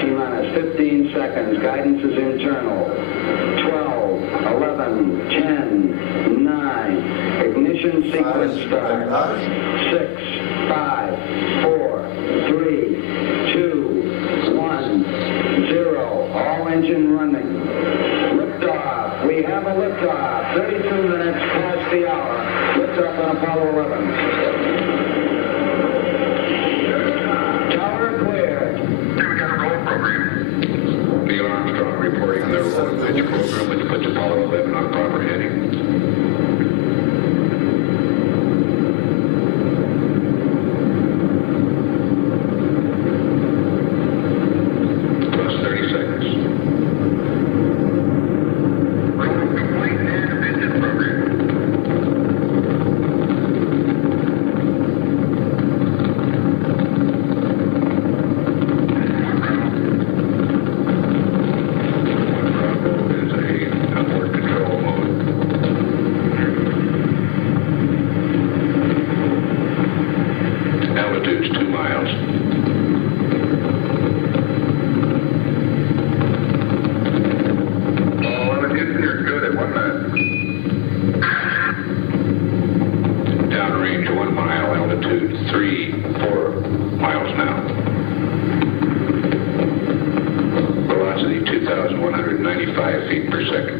T-minus 15 seconds. Guidance is internal. 12, 11, 10, 9. Ignition sequence start. 6, 5, 4, 3, 2, 1, 0. All engine running. Liftoff. We have a liftoff. 32 minutes past the hour. Liftoff on Apollo 11. Tower clear. We got a roll program. Neil Armstrong reporting on the roll pitch program, which puts Apollo 11 on proper heading. Plus 30 seconds. Roll complete and engine program. Altitude's 2 miles. Oh, well, Houston, you're good at 1 minute. Downrange 1 mile, altitude 3, 4 miles now. Velocity 2,195 feet per second.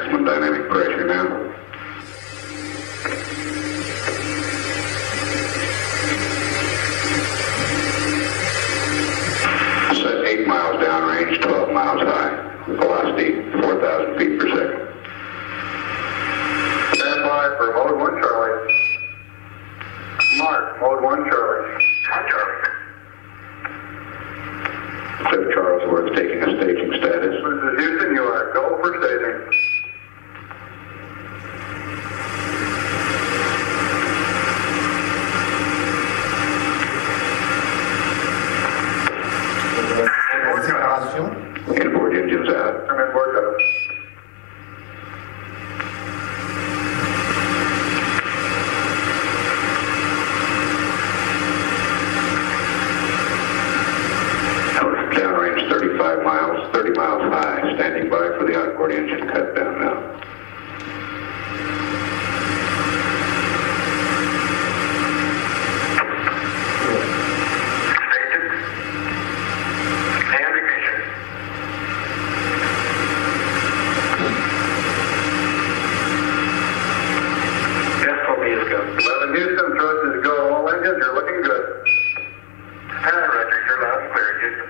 maximum dynamic pressure now. Set 8 miles downrange, 12 miles high. Velocity 4,000 feet per second. Stand by for mode 1 Charlie. Mark, mode 1 Charlie. 1 Charlie. Cliff Charlesworth taking a staging status. This is Houston, you are go for staging. Inboard engines out. Come in, board cutter. Downrange 35 miles, 30 miles high, standing by for the outboard engine cut down now. Houston, thrust is go. All engines, you're looking good. Roger, you're loud and clear, Houston.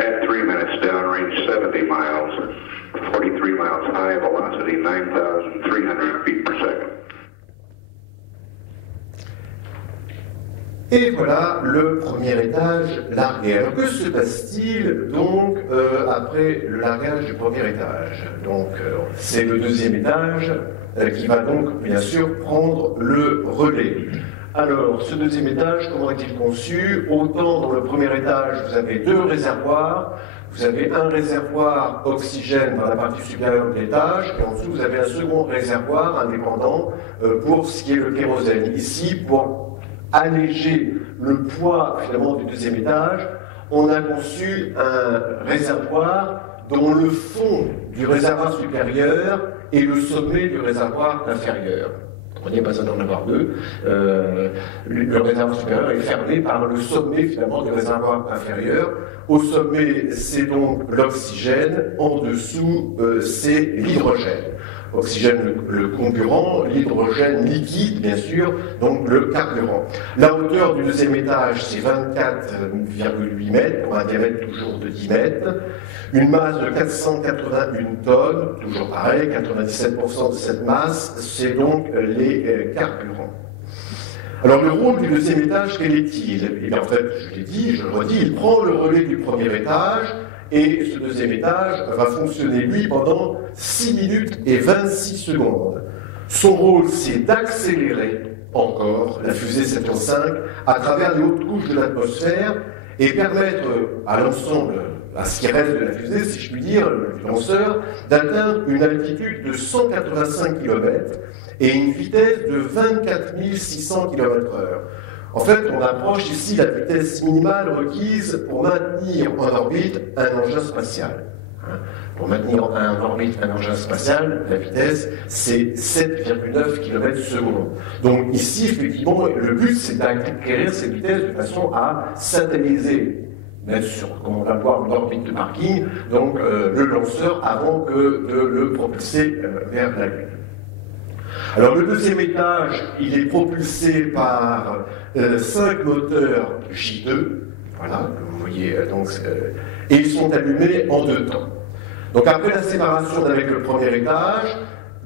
At 3 minutes, downrange 70 miles, 43 miles high, velocity 9,300 feet per second. Et voilà le premier étage largué. Alors que se passe-t-il donc après le largage du premier étage? Donc c'est le deuxième étage qui va donc bien sûr prendre le relais. Alors ce deuxième étage, comment est-il conçu? Autant dans le premier étage vous avez deux réservoirs. Vous avez un réservoir oxygène dans la partie supérieure de l'étage et en dessous vous avez un second réservoir indépendant pour ce qui est le kérosène. Ici, pour alléger le poids finalement du deuxième étage, on a conçu un réservoir dont le fond du réservoir supérieur est le sommet du réservoir inférieur. On n'y a pas besoin d'en avoir deux. Le réservoir supérieur est fermé par le sommet finalement du réservoir inférieur. Au sommet, c'est donc l'oxygène. En dessous, c'est l'hydrogène. Oxygène le comburant, l'hydrogène liquide, bien sûr, donc le carburant. La hauteur du deuxième étage, c'est 24,8 mètres, pour un diamètre toujours de 10 mètres. Une masse de 481 tonnes, toujours pareil, 97% de cette masse, c'est donc les carburants. Alors le rôle du deuxième étage, quel est-il? Eh bien en fait, je l'ai dit, je le redis, il prend le relais du premier étage, et ce deuxième étage va fonctionner, lui, pendant 6 minutes et 26 secondes. Son rôle, c'est d'accélérer encore la fusée Saturn V à travers les hautes couches de l'atmosphère et permettre à l'ensemble, à ce qui reste de la fusée, si je puis dire, du lanceur, d'atteindre une altitude de 185 km et une vitesse de 24 600 km/h. En fait, on approche ici la vitesse minimale requise pour maintenir en orbite un engin spatial. Pour maintenir en orbite un engin spatial, la vitesse, c'est 7,9 km/s. Donc ici, effectivement, le but, c'est d'acquérir cette vitesse de façon à satelliser, mettre sur, comme on va voir, l'orbite de parking, donc le lanceur avant que de le propulser vers la Lune. Alors le deuxième étage, il est propulsé par 5 moteurs J2, voilà, vous voyez, donc, et ils sont allumés en 2 temps. Donc après la séparation avec le premier étage,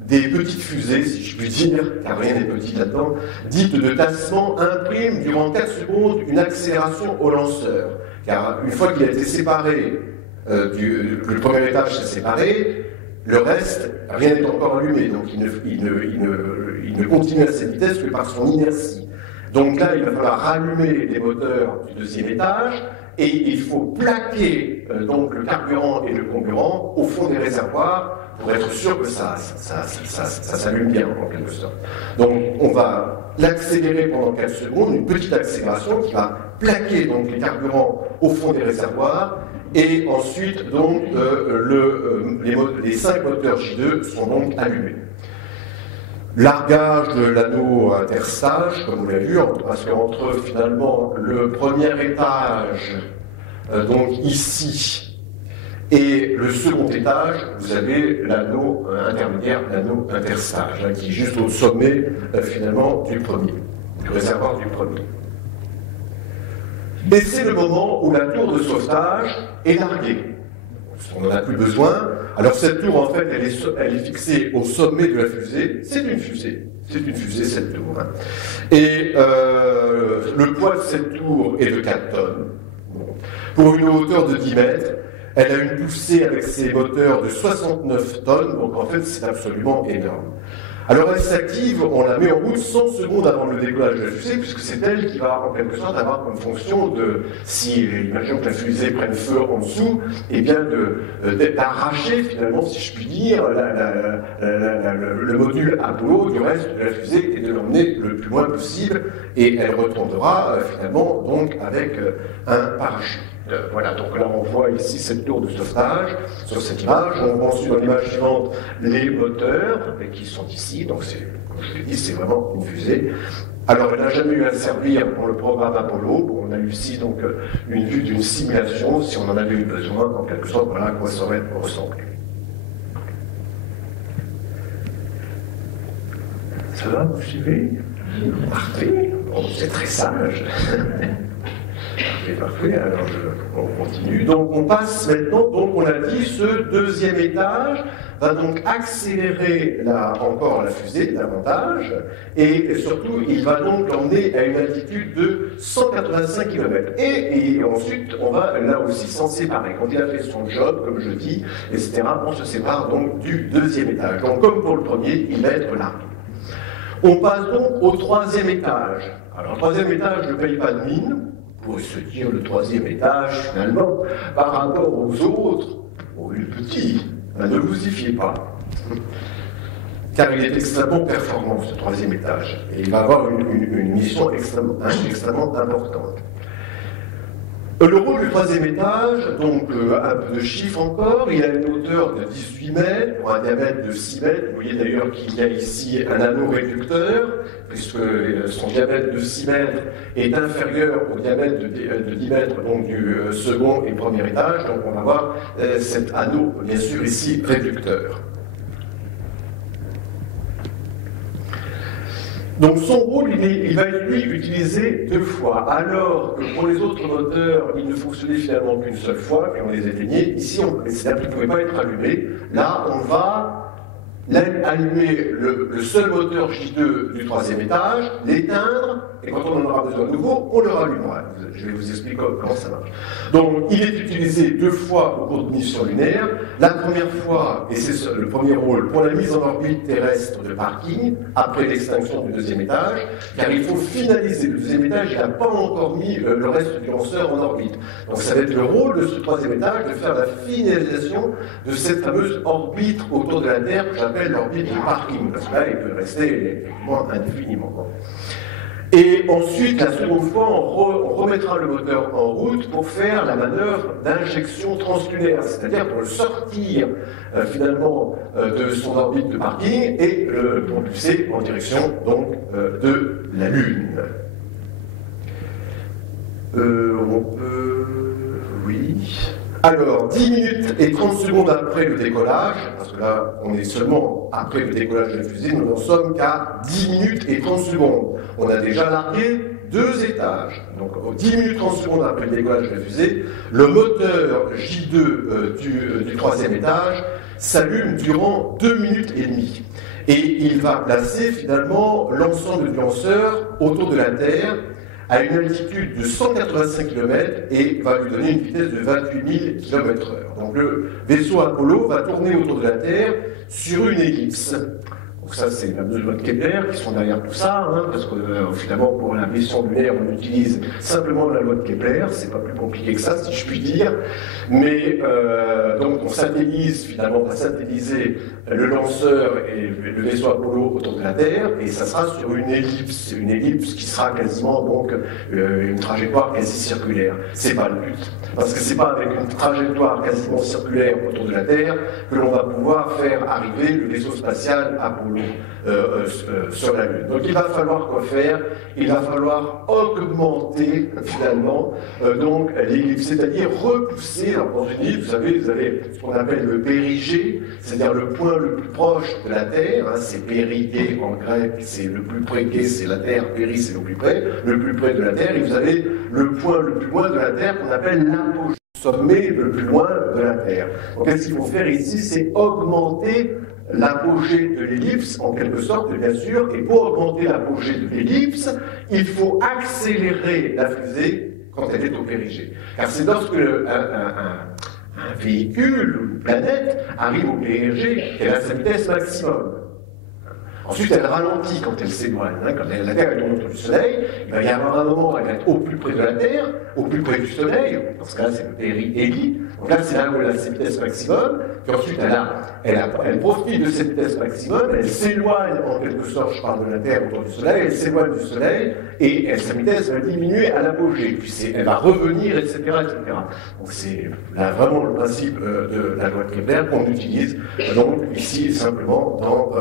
des petites fusées, si je puis dire, car rien n'est petit là-dedans, dites de tassement, impriment durant 4 secondes une accélération au lanceur. Car une fois qu'il a été séparé, le premier étage s'est séparé, le reste, rien n'est encore allumé, donc il ne continue à cette vitesse que par son inertie. Donc là, il va falloir rallumer les moteurs du deuxième étage et il faut plaquer donc le carburant et le comburant au fond des réservoirs pour être sûr que ça s'allume bien en quelque sorte. Donc on va l'accélérer pendant 4 secondes, une petite accélération qui va plaquer donc les carburants au fond des réservoirs. Et ensuite, donc, les 5 moteurs J2 sont donc allumés. Largage de l'anneau interstage, comme vous l'avez vu, parce qu'entre finalement le premier étage, donc ici, Et le second étage, vous avez l'anneau intermédiaire, l'anneau interstage, qui est juste au sommet finalement du premier, du réservoir du premier. Et c'est le moment où la tour de sauvetage est larguée. On n'en a plus besoin. Alors cette tour, en fait, elle est fixée au sommet de la fusée. C'est une fusée. C'est une fusée, cette tour. Hein. Et le poids de cette tour est de 4 tonnes. Bon. Pour une hauteur de 10 mètres, elle a une poussée avec ses moteurs de 69 tonnes. Donc en fait, c'est absolument énorme. Alors elle s'active, on la met en route 100 secondes avant le décollage de la fusée, puisque c'est elle qui va en quelque sorte avoir comme fonction de, si imaginons que la fusée prenne feu en dessous, et bien d'arracher finalement, si je puis dire, le module Apollo du reste de la fusée et de l'emmener le plus loin possible, et elle retournera finalement donc avec un parachute. Voilà, donc là on voit ici cette tour de sauvetage sur cette image. On voit ensuite dans l'image suivante les moteurs qui sont ici. Donc comme je l'ai dit, c'est vraiment une fusée. Alors elle n'a jamais eu à servir pour le programme Apollo. Bon, on a eu ici donc une vue d'une simulation, si on en avait eu besoin, en quelque sorte, voilà à quoi ça aurait ressemblé. Ça va, vous suivez? Parfait. Bon, c'est très sage. Parfait, alors on continue. Donc on passe maintenant, donc on a dit, ce deuxième étage va donc accélérer encore la fusée davantage, et surtout il va donc l'emmener à une altitude de 185 km. Et ensuite on va là aussi s'en séparer. Quand il a fait son job, comme je dis, etc., on se sépare donc du deuxième étage. Donc comme pour le premier, il va être là. On passe donc au troisième étage. Alors le troisième étage ne paye pas de mine. Pour se dire le troisième étage, finalement, par rapport aux autres, il est petit, ne vous y fiez pas. Car il est extrêmement performant, ce troisième étage. Et il va avoir une mission extrêmement importante. Le rôle du troisième étage, donc un peu de chiffres encore, il a une hauteur de 18 mètres, pour un diamètre de 6 mètres. Vous voyez d'ailleurs qu'il y a ici un anneau réducteur, puisque son diamètre de 6 mètres est inférieur au diamètre de 10 mètres donc, du second et premier étage. Donc on va voir cet anneau, bien sûr, ici réducteur. Donc son rôle, il va être lui utilisé 2 fois, alors que pour les autres moteurs, il ne fonctionnait finalement qu'une seule fois, puis on les éteignait. Ici, c'est-à-dire qu'il ne pouvait pas être allumé. Là, on va allumer le seul moteur J2 du troisième étage, l'éteindre, et quand on en aura besoin de nouveau, on le rallumera. Je vais vous expliquer comment ça marche. Donc, il est utilisé 2 fois au cours de mission lunaire. La première fois, et c'est le premier rôle, pour la mise en orbite terrestre de parking, après l'extinction du deuxième étage, car il faut finaliser le deuxième étage, il n'a pas encore mis le reste du lanceur en orbite. Donc, ça va être le rôle de ce troisième étage de faire la finalisation de cette fameuse orbite autour de la Terre que j'appelle l'orbite de parking, parce que là, il peut rester effectivement indéfiniment. Et ensuite, la seconde fois, on remettra le moteur en route pour faire la manœuvre d'injection translunaire, c'est-à-dire pour le sortir finalement de son orbite de parking et le propulser en direction donc de la Lune. On peut... Oui... Alors, 10 minutes et 30 secondes après le décollage, parce que là, on est seulement après le décollage de la fusée, nous n'en sommes qu'à 10 minutes et 30 secondes. On a déjà largué 2 étages. Donc, 10 minutes 30 secondes après le décollage de la fusée, le moteur J2 du troisième étage s'allume durant 2 minutes et demie. Et il va placer finalement l'ensemble du lanceur autour de la Terre à une altitude de 185 km et va lui donner une vitesse de 28 000 km/h. Donc le vaisseau Apollo va tourner autour de la Terre sur une ellipse. Donc ça, c'est les fameuses lois de Kepler qui sont derrière tout ça, hein, parce que finalement, pour la mission lunaire, on utilise simplement la loi de Kepler, c'est pas plus compliqué que ça, si je puis dire. Mais donc on satellise, finalement, on va satelliser le lanceur et le vaisseau Apollo autour de la Terre, et ça sera sur une ellipse qui sera quasiment donc une trajectoire quasi circulaire. C'est pas le but, parce que c'est pas avec une trajectoire quasiment circulaire autour de la Terre que l'on va pouvoir faire arriver le vaisseau spatial Apollo sur la Lune. Donc il va falloir quoi faire? Il va falloir augmenter finalement donc l'ellipse, c'est-à-dire repousser. Alors, dans une ellipse, vous savez ce qu'on appelle le périgée, c'est-à-dire le point le plus proche de la Terre, hein, c'est périgée en grec, c'est le plus près, gay c'est la Terre, péri c'est le plus près de la Terre, et vous avez le point le plus loin de la Terre qu'on appelle l'apogée, le sommet le plus loin de la Terre. Donc qu'est-ce qu'il faut faire ici? C'est augmenter l'apogée de l'ellipse, en quelque sorte, bien sûr, et pour augmenter l'apogée de l'ellipse, il faut accélérer la fusée quand elle est au périgée. Car c'est lorsque un véhicule ou une planète arrive au périgée qu'elle a sa vitesse maximum. Ensuite, elle ralentit quand elle s'éloigne. Hein, quand la Terre est autour du Soleil, il va y avoir un moment où elle va être au plus près de la Terre, au plus près du Soleil. Dans ce cas-là, c'est le périhélie. Donc là, c'est là où elle a sa vitesse maximum. Puis ensuite, elle profite de cette vitesse maximum. Elle s'éloigne en quelque sorte, je parle de la Terre autour du Soleil, elle s'éloigne du Soleil et sa vitesse va diminuer à l'apogée. Puis elle va revenir, etc., etc. Donc c'est là vraiment le principe de la loi de Kepler qu'on utilise donc ici simplement dans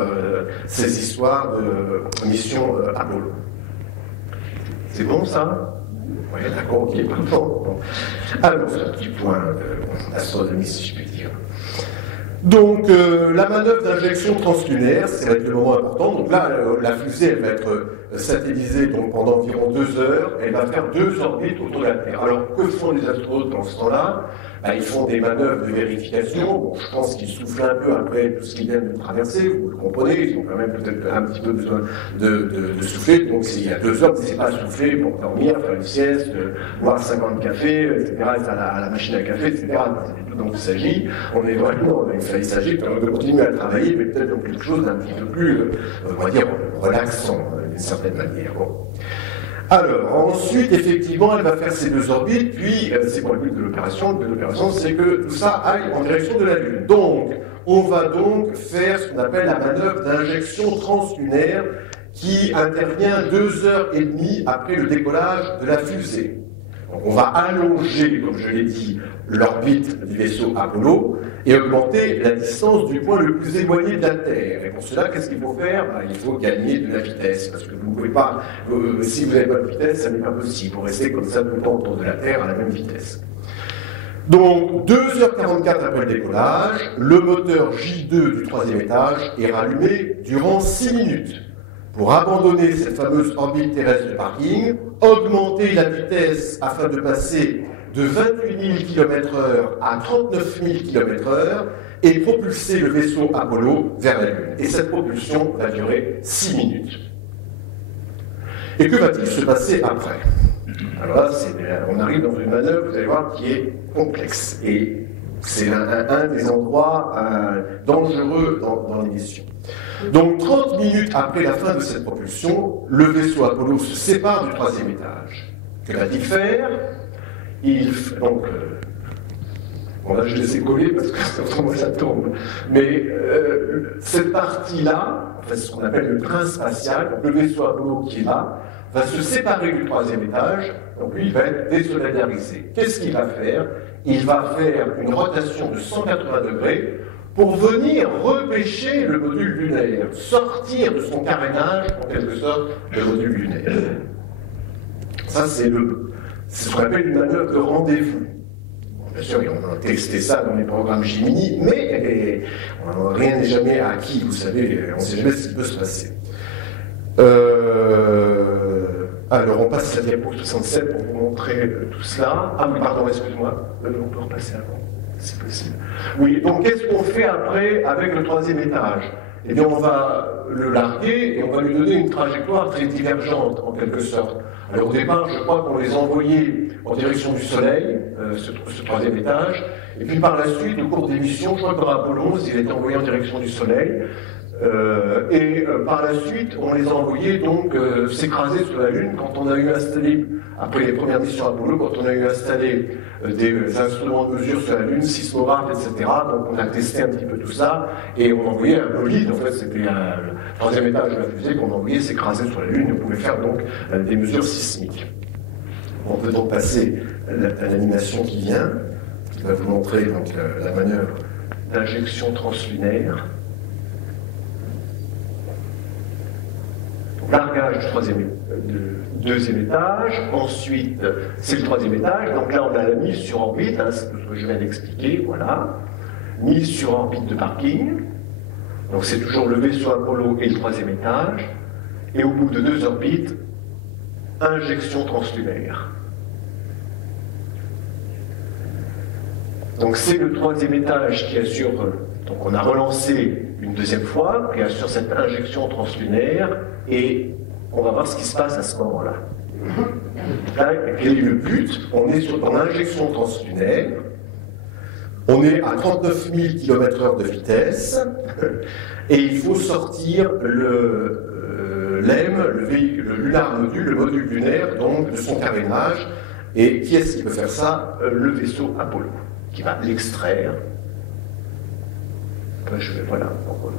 ces histoires de mission Apollo. C'est bon ça? Oui, d'accord, ok, pardon. Bon. Alors, c'est un petit point d'astronomie, si je puis dire. Donc, la manœuvre d'injection translunaire, c'est le moment important. Donc là, la fusée, elle va être satellisée donc, pendant environ 2 heures. Elle va faire 2 orbites autour de la Terre. Alors, que font les astronautes dans ce temps-là? Ils font des manœuvres de vérification. Bon, je pense qu'ils soufflent un peu après tout ce qu'ils viennent de traverser. Vous le comprenez, ils ont quand même peut-être un petit peu besoin de souffler. Donc, s'il y a 2 heures, c'est pas souffler pour dormir, faire une sieste, boire 50 cafés, etc., à la machine à café, etc. Donc, il s'agit de continuer à travailler, mais peut-être dans quelque chose d'un petit peu plus, on va dire, relaxant, d'une certaine manière. Bon. Alors, ensuite, effectivement, elle va faire ces 2 orbites, puis, c'est quoi le but de l'opération? Le but de l'opération, c'est que tout ça aille en direction de la Lune. Donc, on va donc faire ce qu'on appelle la manœuvre d'injection translunaire, qui intervient 2h30 après le décollage de la fusée. Donc, on va allonger, comme je l'ai dit, l'orbite du vaisseau Apollo et augmenter la distance du point le plus éloigné de la Terre. Et pour cela, qu'est-ce qu'il faut faire? Il faut gagner de la vitesse, parce que vous ne pouvez pas, si vous n'avez pas de vitesse, ça n'est pas possible. Vous restez comme ça tout le temps autour de la Terre à la même vitesse. Donc, 2h44 après le décollage, le moteur J2 du 3e étage est rallumé durant 6 minutes. Pour abandonner cette fameuse orbite terrestre de parking, augmenter la vitesse afin de passer de 28 000 km/h à 39 000 km/h et propulser le vaisseau Apollo vers la Lune. Et cette propulsion va durer 6 minutes. Et que va-t-il se passer après? Alors là, on arrive dans une manœuvre, vous allez voir, qui est complexe. Et c'est un des endroits dangereux dans l'émission. Donc 30 minutes après la fin de cette propulsion, le vaisseau Apollo se sépare du 3e étage. Que va-t-il faire? Bon là je les ai collés parce que moi ça tombe. Mais cette partie-là, enfin, ce qu'on appelle le train spatial, donc le vaisseau Apollo qui est là, va se séparer du 3e étage, donc lui il va être désolidarisé. Qu'est-ce qu'il va faire? Il va faire une rotation de 180 degrés pour venir repêcher le module lunaire, sortir de son carénage, en quelque sorte, le module lunaire. Ça, c'est ce qu'on appelle une manœuvre de rendez-vous. Bien sûr, on a testé ça dans les programmes Gemini, mais rien n'est jamais acquis, vous savez, on ne sait jamais ce qui peut se passer. Alors, on passe à la diapo 67 pour vous montrer tout cela. Ah oui, pardon, excuse-moi, on peut repasser avant. C'est possible. Oui, donc qu'est-ce qu'on fait après avec le 3e étage? Eh bien, on va le larguer et on va lui donner une trajectoire très divergente, en quelque sorte. Alors, au départ, je crois qu'on les envoyait en direction du Soleil, ce 3e étage, et puis par la suite, au cours des missions, je crois que par Apollo 11, il était envoyé en direction du Soleil, par la suite, on les a envoyés donc s'écraser sur la Lune quand on a eu installé, après les premières missions Apollo, quand on a eu installé des instruments de mesure sur la Lune, sismographes, etc. Donc on a testé un petit peu tout ça et on envoyait un bolide, en fait c'était le 3e étage de la fusée qu'on envoyait s'écraser sur la Lune et on pouvait faire donc des mesures sismiques. On peut donc passer à l'animation qui vient, qui va vous montrer donc la manœuvre d'injection translunaire. largage du deuxième étage, ensuite c'est le troisième étage, donc là on a la mise sur orbite, hein, c'est ce que je viens d'expliquer, voilà, mise sur orbite de parking, donc c'est toujours le vaisseau Apollo et le troisième étage, et au bout de 2 orbites, injection translunaire. Donc c'est le troisième étage qui assure, donc on a relancé une deuxième fois, qui assure cette injection translunaire, et on va voir ce qui se passe à ce moment-là. Là, quel est le but? On est dans l'injection translunaire, on est à 39 000 km/h de vitesse, et il faut sortir le LEM, le lunar module, le module lunaire, donc de son carénage. Et qui est-ce qui peut faire ça? Le vaisseau Apollo, qui va l'extraire. Voilà, pour,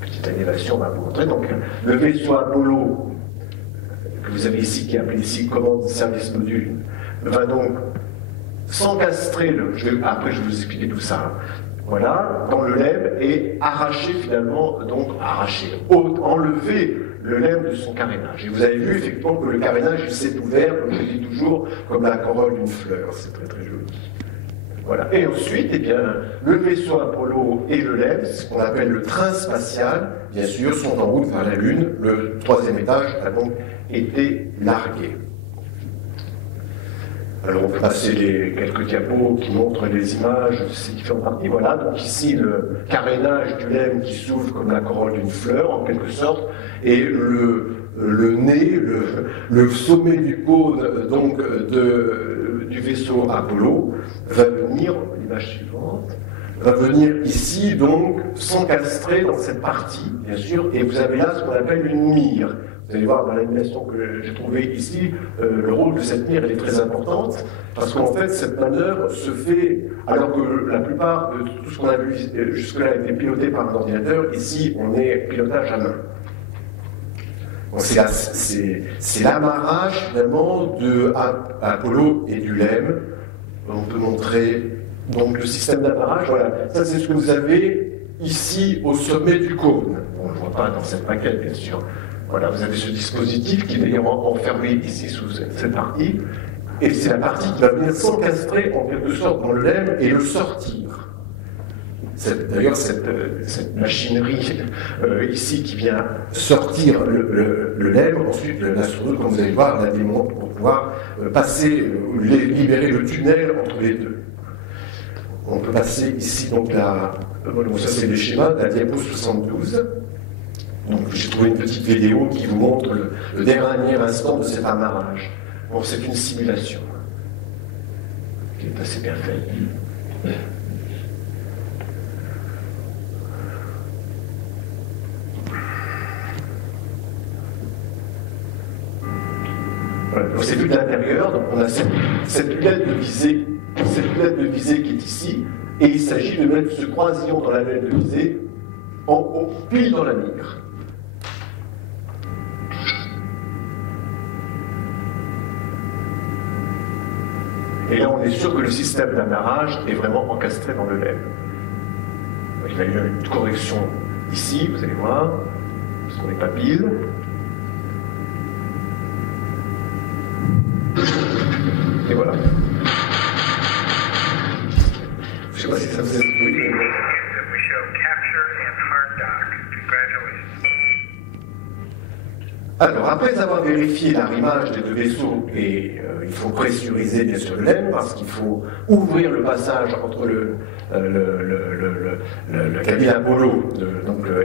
petite animation, on va vous montrer. Donc, le vaisseau Apollo, que vous avez ici, qui est appelé ici commande service module, va donc s'encastrer, après je vais vous expliquer tout ça, voilà, dans le LEM et arracher finalement, donc enlever le LEM de son carénage. Et vous avez vu effectivement que le carénage s'est ouvert, comme je dis toujours, comme la corolle d'une fleur. C'est très très joli. Voilà. Et ensuite, eh bien, le vaisseau Apollo et le LEM, ce qu'on appelle le train spatial, bien sûr, sont en route vers la Lune. Le troisième étage a donc été largué. Alors on peut passer quelques diapos qui montrent les images de ces différentes parties. Voilà, donc ici le carénage du LEM qui s'ouvre comme la corolle d'une fleur en quelque sorte, et le nez, le sommet du cône donc du vaisseau Apollo va venir, l'image suivante, va venir ici donc s'encastrer dans cette partie, bien sûr, et vous avez là ce qu'on appelle une mire. Vous allez voir dans l'animation que j'ai trouvée ici, le rôle de cette mire elle est très importante, parce qu'en fait cette manœuvre se fait, alors que la plupart de tout ce qu'on a vu jusque-là a été piloté par un ordinateur, ici on est pilotage à main. C'est l'amarrage finalement de Apollo et du LEM. On peut montrer donc le système d'amarrage, voilà, ça c'est ce que vous avez ici au sommet du cône. On ne le voit pas dans cette maquette bien sûr. Voilà, vous avez ce dispositif qui est d'ailleurs enfermé ici sous cette partie, et c'est la partie qui va venir s'encastrer en quelque sorte dans le LEM et le sortir. D'ailleurs, cette machinerie ici qui vient sortir le LEM, ensuite l'astronaute, comme vous allez voir, la démonte pour pouvoir libérer le tunnel entre les deux. On peut passer ici donc ça c'est les schémas de la diapo 72. Donc j'ai trouvé une petite vidéo qui vous montre le dernier instant de cet amarrage. Bon, c'est une simulation qui est assez bien faite. Voilà, donc c'est vu de l'intérieur, donc on a cette lunette de visée qui est ici, et il s'agit de mettre ce croisillon dans la lunette de visée en haut, pile dans la mire. Et là, on est sûr que le système d'amarrage est vraiment encastré dans le LEM. Il y a eu une correction ici, vous allez voir, parce qu'on n'est pas pile. Et voilà. Je ne sais pas si ça vous aide. Alors, après avoir vérifié l'arrimage des deux vaisseaux, et il faut pressuriser bien sûr le LEM, parce qu'il faut ouvrir le passage entre le cabine Apollo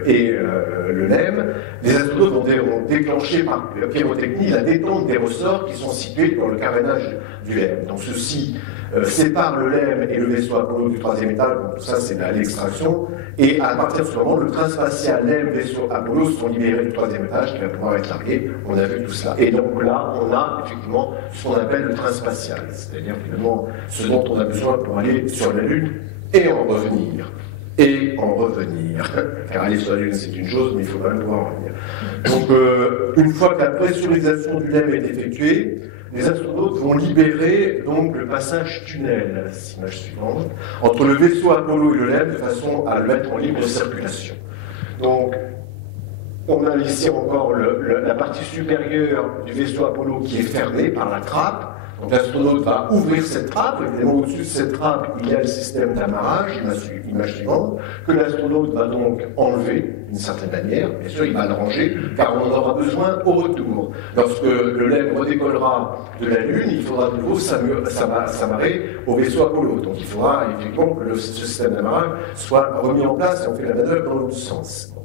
et le LEM, les astronautes ont déclenché par pyrotechnie la détente des ressorts qui sont situés dans le carénage du LEM. Donc ceci sépare le LEM et le vaisseau Apollo du troisième étage, donc tout ça c'est l'extraction, et à partir de ce moment, le train spatial LEM, vaisseau Apollo sont libérés du troisième étage qui va pouvoir être largué. On a vu tout cela. Et donc là, on a effectivement ce qu'on appelle le train spatial, c'est-à-dire finalement ce dont on a besoin pour aller sur la Lune et en revenir. Car aller sur la Lune c'est une chose, mais il faut quand même pouvoir en revenir. Donc une fois que la pressurisation du LEM est effectuée, les astronautes vont libérer donc le passage tunnel, image suivante, entre le vaisseau Apollo et le LEM de façon à le mettre en libre circulation. Donc On a ici encore la partie supérieure du vaisseau Apollo qui est fermée par la trappe. Donc l'astronaute va ouvrir cette trappe. Évidemment, au-dessus de cette trappe, il y a le système d'amarrage, image suivante, que l'astronaute va donc enlever d'une certaine manière. Bien sûr, il va le ranger, car on en aura besoin au retour. Lorsque le LEM redécollera de la Lune, il faudra de nouveau s'amarrer au vaisseau Apollo. Donc il faudra effectivement que ce système d'amarrage soit remis en place et on fait la manœuvre dans l'autre sens.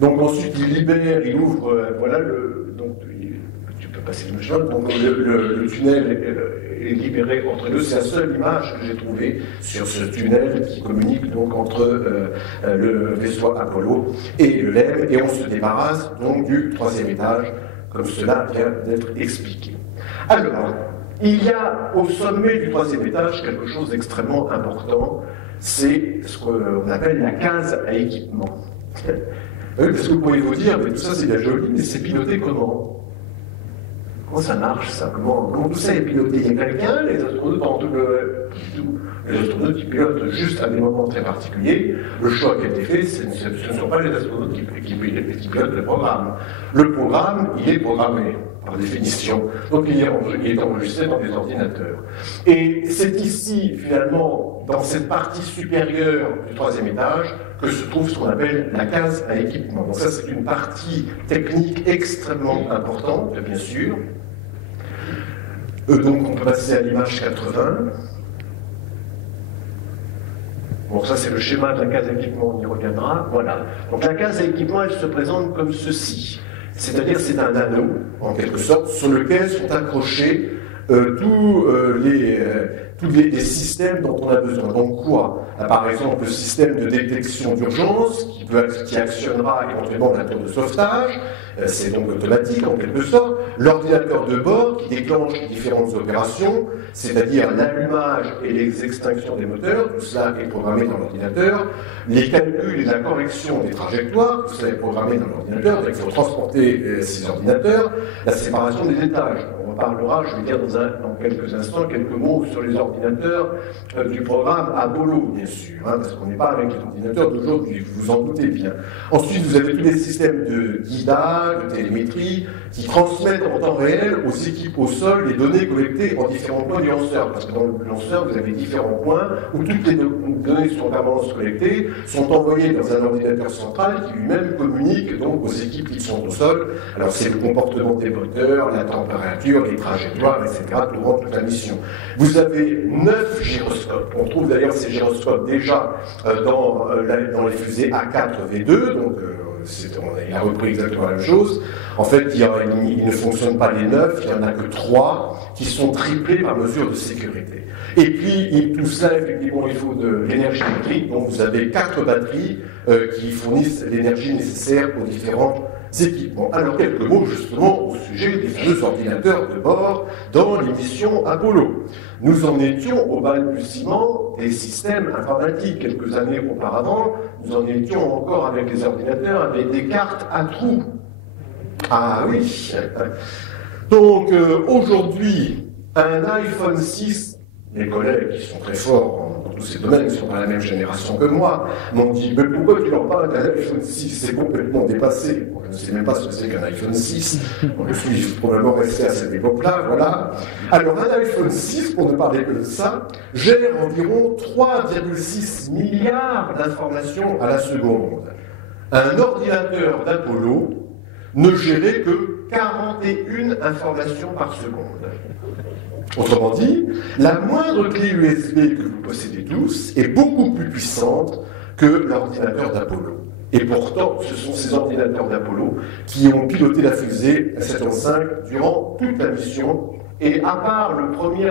Donc ensuite, il libère, il ouvre, voilà donc, tu peux passer une chose. Donc le tunnel est libéré entre deux. C'est la seule image que j'ai trouvée sur ce tunnel qui communique donc entre le vaisseau Apollo et le LEM. Et on se débarrasse donc du 3e étage, comme cela vient d'être expliqué. Alors, il y a au sommet du 3e étage quelque chose d'extrêmement important. C'est ce qu'on appelle la case à équipement. Oui, parce que vous pourriez vous dire, mais tout ça c'est bien joli, mais c'est piloté comment? Comment ça marche ça? Comment tout ça est piloté? Il y a quelqu'un, les astronautes en tout les astronautes qui pilotent juste à des moments très particuliers. Le choix qui a été fait, ce ne sont pas les astronautes qui pilotent le programme. Le programme, il est programmé, par définition. Donc il est enregistré dans des ordinateurs. Et c'est ici, finalement, dans cette partie supérieure du 3e étage, que se trouve ce qu'on appelle la case à équipement. Donc ça, c'est une partie technique extrêmement importante, bien sûr. Donc on peut passer à l'image 80. Bon, ça c'est le schéma de la case à équipement, on y reviendra. Voilà. Donc la case à équipement, elle se présente comme ceci. C'est-à-dire c'est un anneau, en quelque sorte, sur lequel sont accrochés tous les systèmes dont on a besoin. Donc quoi? Par exemple, le système de détection d'urgence qui actionnera éventuellement la tour de sauvetage, c'est donc automatique en quelque sorte. L'ordinateur de bord qui déclenche différentes opérations, c'est-à-dire l'allumage et les extinctions des moteurs, tout cela est programmé dans l'ordinateur. Les calculs et la correction des trajectoires, tout cela est programmé dans l'ordinateur. Donc il faut transporter ces ordinateurs. La séparation des étages. On parlera, je vais dire dans quelques instants, quelques mots sur les ordinateurs du programme Apollo, bien sûr, hein, parce qu'on n'est pas avec les ordinateurs d'aujourd'hui, vous vous en doutez bien. Ensuite, vous avez tous les systèmes de guidage, de télémétrie, qui transmettent en temps réel aux équipes au sol les données collectées en différents points du lanceur, parce que dans le lanceur, vous avez différents points où toutes les données sont en permanence collectées, sont envoyées dans un ordinateur central qui lui-même communique donc aux équipes qui sont au sol. Alors c'est le comportement des moteurs, la température, les trajectoires, etc., durant toute la mission. Vous avez 9 gyroscopes. On trouve d'ailleurs ces gyroscopes déjà dans les fusées A4 V2, donc il a repris exactement la même chose. En fait, il ne fonctionne pas les 9, il n'y en a que 3 qui sont triplés par mesure de sécurité. Et puis, tout cela, effectivement, il faut de l'énergie électrique. Donc, vous avez 4 batteries qui fournissent l'énergie nécessaire aux différents équipements. Alors, quelques mots justement au sujet des fameux ordinateurs de bord dans les missions Apollo. Nous en étions au balbutiement des systèmes informatiques. Quelques années auparavant, nous en étions encore avec les ordinateurs, avec des cartes à trous. Ah oui. Donc, aujourd'hui, un iPhone 6, mes collègues qui sont très forts dans tous ces domaines, qui sont dans la même génération que moi, m'ont dit, mais pourquoi tu leur parles d'un iPhone 6? C'est complètement dépassé. Bon, je ne sais même pas ce que c'est qu'un iPhone 6. Bon, je suis probablement resté à cette époque-là, voilà. Alors, un iPhone 6, pour ne parler que de ça, gère environ 3,6 milliards d'informations à la seconde. Un ordinateur d'Apollo ne gérait que 41 informations par seconde. Autrement dit, la moindre clé USB que vous possédez tous est beaucoup plus puissante que l'ordinateur d'Apollo. Et pourtant, ce sont ces ordinateurs d'Apollo qui ont piloté la fusée Saturn V durant toute la mission. Et à part le premier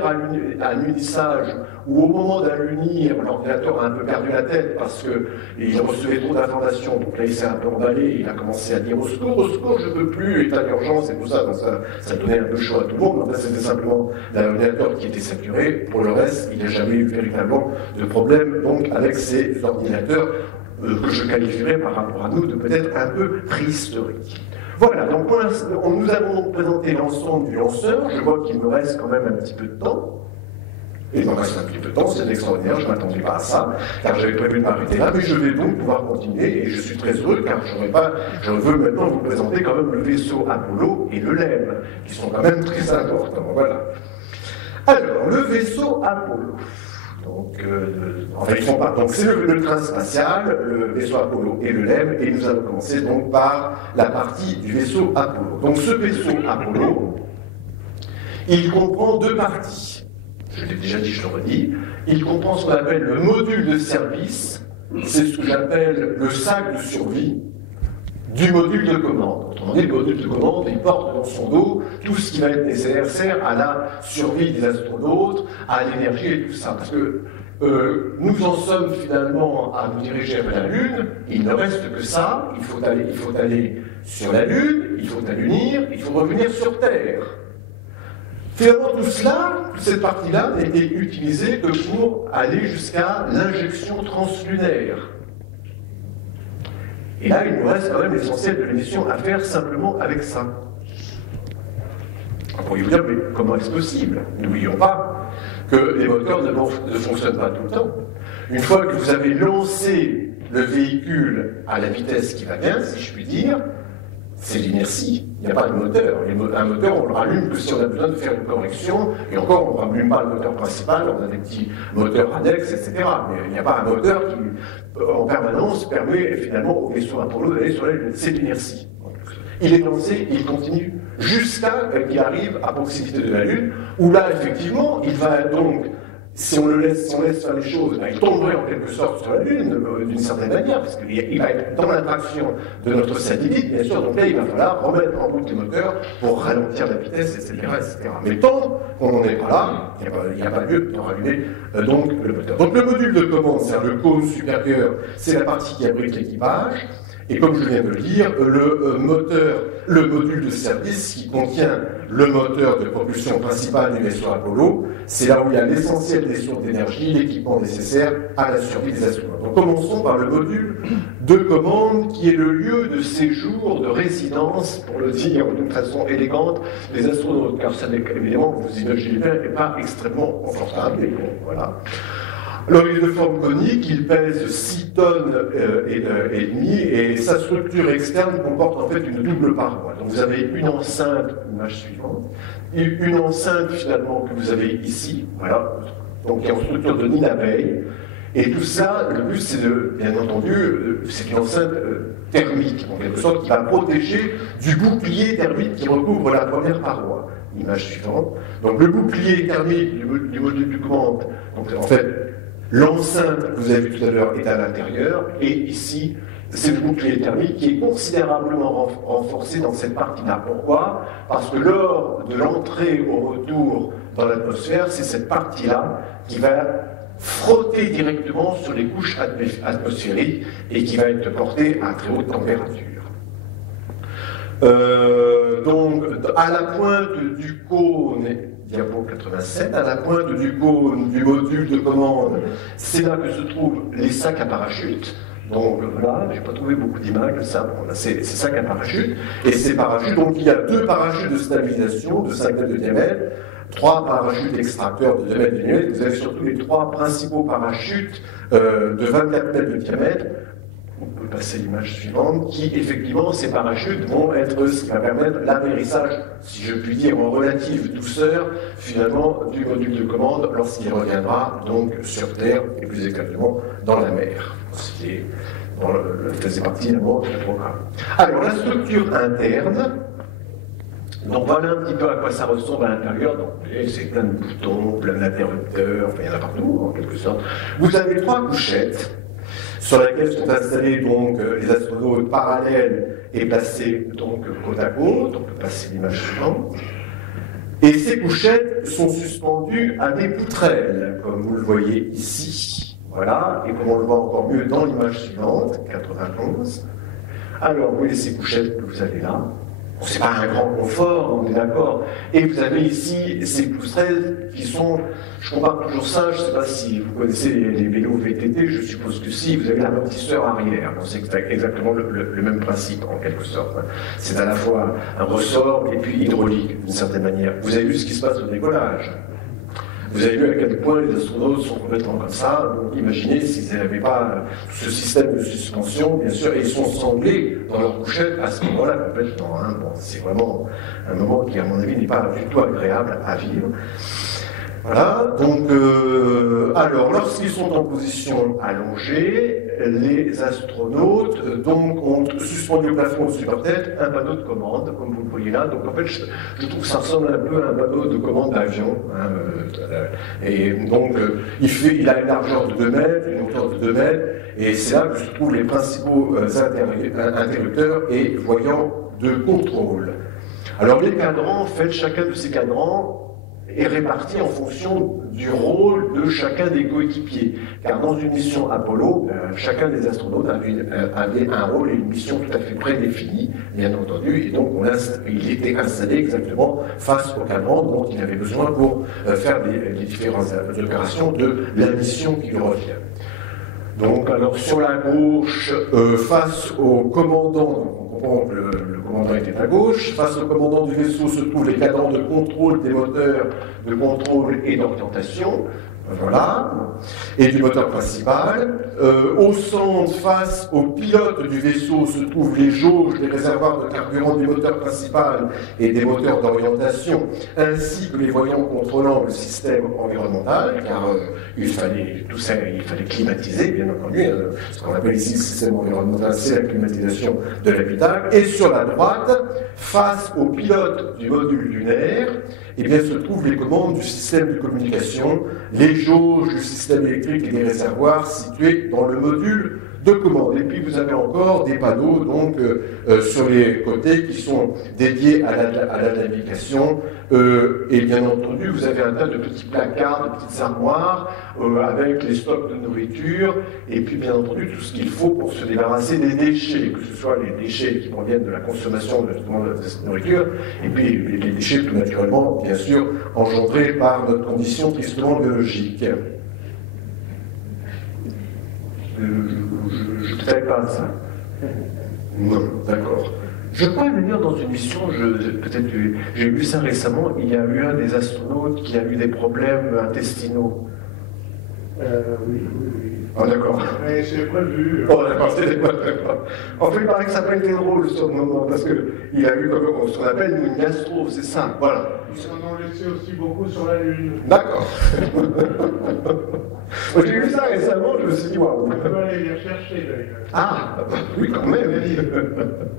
alunissage, où au moment d'alunir, l'ordinateur a un peu perdu la tête parce qu'il recevait trop d'informations, donc là il s'est un peu emballé, il a commencé à dire au secours, je ne peux plus, état d'urgence et tout ça, donc ça donnait un peu chaud à tout le monde, mais c'était simplement l'ordinateur qui était saturé. Pour le reste, il n'a jamais eu véritablement de problème donc, avec ces ordinateurs que je qualifierais par rapport à nous de peut-être un peu préhistoriques. Voilà, donc nous avons présenté l'ensemble du lanceur. Je vois qu'il me reste quand même un petit peu de temps. Et il me reste un petit peu de temps, c'est extraordinaire, je ne m'attendais pas à ça, car j'avais prévu de m'arrêter là, mais je vais donc pouvoir continuer, et je suis très heureux, car je veux maintenant vous présenter quand même le vaisseau Apollo et le LEM, qui sont quand même très importants. Voilà. Alors, le vaisseau Apollo. Donc, enfin, ils font pas. Donc, c'est le train spatial, le vaisseau Apollo et le LEM, et nous allons commencer donc par la partie du vaisseau Apollo. Donc, ce vaisseau Apollo, il comprend deux parties. Je l'ai déjà dit, je le redis. Il comprend ce qu'on appelle le module de service, c'est ce que j'appelle le sac de survie du module de commande. Autrement dit, le module de commande, il porte dans son dos tout ce qui va être nécessaire à la survie des astronautes, à l'énergie et tout ça. Parce que nous en sommes finalement à nous diriger vers la Lune, il ne reste que ça, il faut aller sur la Lune, il faut allunir, il faut revenir sur Terre. Finalement, tout cela, cette partie-là, n'a été utilisée que pour aller jusqu'à l'injection translunaire. Et là, il nous reste quand même l'essentiel de l'émission à faire simplement avec ça. On pourrait vous dire, mais comment est-ce possible? N'oublions pas que les moteurs ne fonctionnent pas tout le temps. Une fois que vous avez lancé le véhicule à la vitesse qui va bien, si je puis dire, c'est l'inertie. Il n'y a pas de moteur. Un moteur, on le rallume que si on a besoin de faire une correction, et encore, on ne rallume pas le moteur principal, on a des petits moteurs annexes, etc. Mais il n'y a pas un moteur qui, en permanence, permet finalement au vaisseau Apollo d'aller sur la Lune. C'est l'inertie. Il est lancé, il continue jusqu'à qu'il arrive à proximité de la Lune, où là, effectivement, il va donc, si on laisse faire les choses, il tomberait en quelque sorte sur la Lune, d'une certaine manière, parce qu'il va être dans l'attraction de notre satellite, bien sûr, donc là, il va falloir remettre en route les moteurs pour ralentir la vitesse, etc. etc. Mais tant qu'on n'en est pas là, il n'y a pas lieu de rallumer donc le moteur. Donc le module de commande, c'est le cône supérieur, c'est la partie qui abrite l'équipage. Et comme je viens de le dire, le module de service qui contient le moteur de propulsion principal du vaisseau Apollo, c'est là où il y a l'essentiel des sources d'énergie, l'équipement nécessaire à la survie des astronautes. Donc commençons par le module de commande qui est le lieu de séjour, de résidence, pour le dire d'une façon élégante, des astronautes. Car ça n'est évidemment, vous imaginez bien, n'est pas extrêmement confortable. Et bon, voilà. Alors, il est de forme conique, il pèse 6 tonnes et demi, et sa structure externe comporte en fait une double paroi. Donc, vous avez une enceinte, l'image suivante, et une enceinte finalement que vous avez ici, voilà, donc qui est en structure de nid d'abeille. Et tout ça, le but, c'est bien entendu, c'est une enceinte thermique, en quelque sorte, qui va protéger du bouclier thermique qui recouvre la première paroi. L'image suivante. Donc, le bouclier thermique du module de commande, donc en fait, l'enceinte que vous avez vu tout à l'heure est à l'intérieur, et ici, c'est le bouclier thermique qui est considérablement renforcé dans cette partie-là. Pourquoi? Parce que lors de l'entrée au retour dans l'atmosphère, c'est cette partie-là qui va frotter directement sur les couches atmosphériques et qui va être portée à très haute température. Donc, à la pointe du cône, diapo 87, à la pointe du cône du module de commande, c'est là que se trouvent les sacs à parachute. Donc là, je n'ai pas trouvé beaucoup d'images de ça. Bon, c'est sacs à parachute. Et ces parachutes, donc il y a 2 parachutes de stabilisation de 5 mètres de diamètre, 3 parachutes extracteurs de 2 mètres de diamètre. Vous avez surtout les 3 principaux parachutes de 24 mètres de diamètre. On peut passer l'image suivante, qui effectivement, ces parachutes vont être ce qui va permettre l'atterrissage, si je puis dire, en relative douceur, finalement, du module de commande lorsqu'il reviendra donc sur Terre, et plus exactement dans la mer. Ce qui est faisait partie évidemment du programme. Alors, la structure interne, donc voilà un petit peu à quoi ça ressemble à l'intérieur. Donc, c'est plein de boutons, plein d'interrupteurs, enfin, il y en a partout, en quelque sorte. Vous avez 3 couchettes, sur laquelle sont installés donc les astronautes parallèles et placés donc côte à côte. On peut passer l'image suivante. Et ces couchettes sont suspendues à des poutrelles, comme vous le voyez ici. Voilà, et comme on le voit encore mieux dans l'image suivante, 91. Alors, vous voyez ces couchettes que vous avez là. Bon, c'est pas un grand confort, on est d'accord. Et vous avez ici ces poutrelles qui sont, je compare toujours ça, je ne sais pas si vous connaissez les vélos VTT, je suppose que si, vous avez l'amortisseur arrière. Bon, c'est exactement le même principe, en quelque sorte. C'est à la fois un ressort et puis hydraulique, d'une certaine manière. Vous avez vu ce qui se passe au décollage. Vous avez vu à quel point les astronautes sont complètement comme ça. Donc imaginez s'ils n'avaient pas ce système de suspension, bien sûr, et ils sont sanglés dans leur couchette à ce moment-là complètement. Hein. Bon, c'est vraiment un moment qui, à mon avis, n'est pas du tout agréable à vivre. Voilà, donc, alors, lorsqu'ils sont en position allongée, les astronautes donc, ont suspendu au plafond au-dessus de leur tête un panneau de commande, comme vous le voyez là. Donc, en fait, je trouve que ça ressemble un peu à un panneau de commande d'avion. Hein, et donc, il a une largeur de 2 mètres, une hauteur de 2 mètres, et c'est là que se trouvent les principaux interrupteurs et voyants de contrôle. Alors, les cadrans, en fait, chacun de ces cadrans est réparti en fonction du rôle de chacun des coéquipiers. Car dans une mission Apollo, chacun des astronautes avait un rôle et une mission tout à fait prédéfinie, bien entendu, et donc il était installé exactement face au cadran dont il avait besoin pour faire les différentes opérations de la mission qui lui revient. Donc, alors sur la gauche, face au commandant, donc le commandant était à gauche, face au commandant du vaisseau se trouvent les cadrans de contrôle des moteurs de contrôle et d'orientation, voilà, et du moteur principal. Au centre, face au pilote du vaisseau, se trouvent les jauges des réservoirs de carburant du moteur principal et des moteurs d'orientation, ainsi que les voyants contrôlant le système environnemental, car il fallait climatiser, bien entendu. Ce qu'on appelle ici le système environnemental, c'est la climatisation de l'habitacle. Et sur la droite, face au pilote du module lunaire, eh bien, se trouvent les commandes du système de communication, les jauges du système électrique et des réservoirs situés dans le module de commande. Et puis vous avez encore des panneaux donc sur les côtés qui sont dédiés à la navigation. Et bien entendu, vous avez un tas de petits placards, de petites armoires avec les stocks de nourriture et puis bien entendu tout ce qu'il faut pour se débarrasser des déchets, que ce soit les déchets qui proviennent de la consommation de cette nourriture et puis les déchets tout naturellement, bien sûr, engendrés par notre condition tristement biologique. Je ne savais pas ça. Non, d'accord. Je crois venir dans une mission, peut-être j'ai vu ça récemment, il y a eu un des astronautes qui a eu des problèmes intestinaux. Oui. Ah d'accord. Mais c'est prévu. Oh d'accord, c'était pas d'accord. En fait, il paraît que ça n'a pas été drôle sur le moment, parce qu'il a eu ce qu'on appelle une gastro, c'est ça, voilà. Ils en ont laissé aussi beaucoup sur la Lune. D'accord. J'ai vu ça récemment, je me suis dit, waouh. On peut aller les rechercher d'ailleurs. Ah, oui, quand même.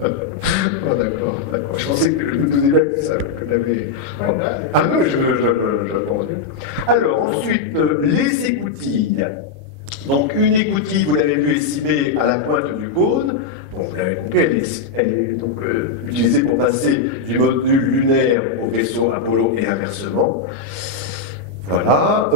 Oh, d'accord. Je pensais que je me donnais là que tu avais. Ah non, je pense bien. Alors, ensuite, les écoutilles. Donc, une écoutille, vous l'avez vu, est ciblée à la pointe du cône. Bon, vous l'avez compris, elle est donc utilisée pour passer du module lunaire au vaisseau Apollo et inversement. Voilà.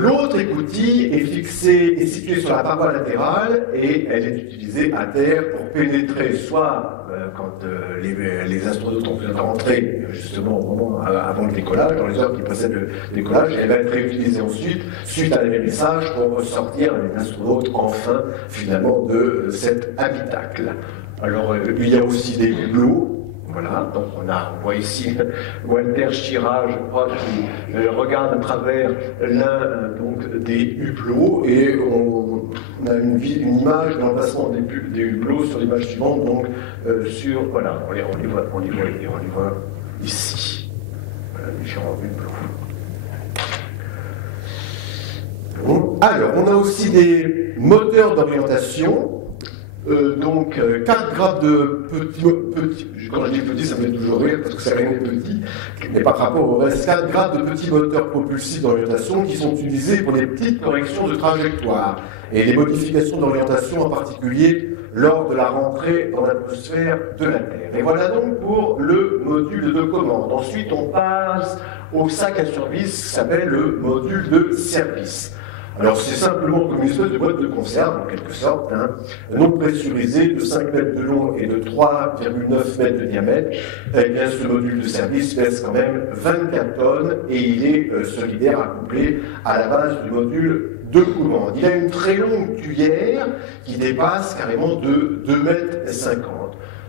L'autre écoutille est située sur la paroi latérale et elle est utilisée à terre pour pénétrer soit quand les astronautes ont besoin de rentrer justement au moment avant le décollage, dans les heures qui précèdent le décollage, elle va être réutilisée ensuite suite à l'atterrissage pour sortir les astronautes enfin finalement de cet habitacle. Alors il y a aussi des hublots. Voilà, donc on voit ici Walter Schirra, je crois, qui regarde à travers l'un des hublots et on a une image de l'emplacement des hublots sur l'image suivante, donc voilà, on les voit ici. Voilà, différents hublots. Bon. Alors, on a aussi des moteurs d'orientation. Donc 4 grades de petits, quand je dis petit, ça me fait toujours rire parce que c'est rien de petit, mais par rapport au reste, 4 grades de petits moteurs propulsifs d'orientation qui sont utilisés pour les petites corrections de trajectoire et les modifications d'orientation en particulier lors de la rentrée dans l'atmosphère de la Terre. Et voilà donc pour le module de commande. Ensuite, on passe au sac à service qui s'appelle le module de service. Alors c'est simplement comme une espèce de boîte de conserve, en quelque sorte, non pressurisée, de 5 mètres de long et de 3,9 mètres de diamètre. Eh bien, ce module de service pèse quand même 24 tonnes et il est solidaire accouplé à la base du module de commande. Il a une très longue tuyère qui dépasse carrément de 2,50 mètres.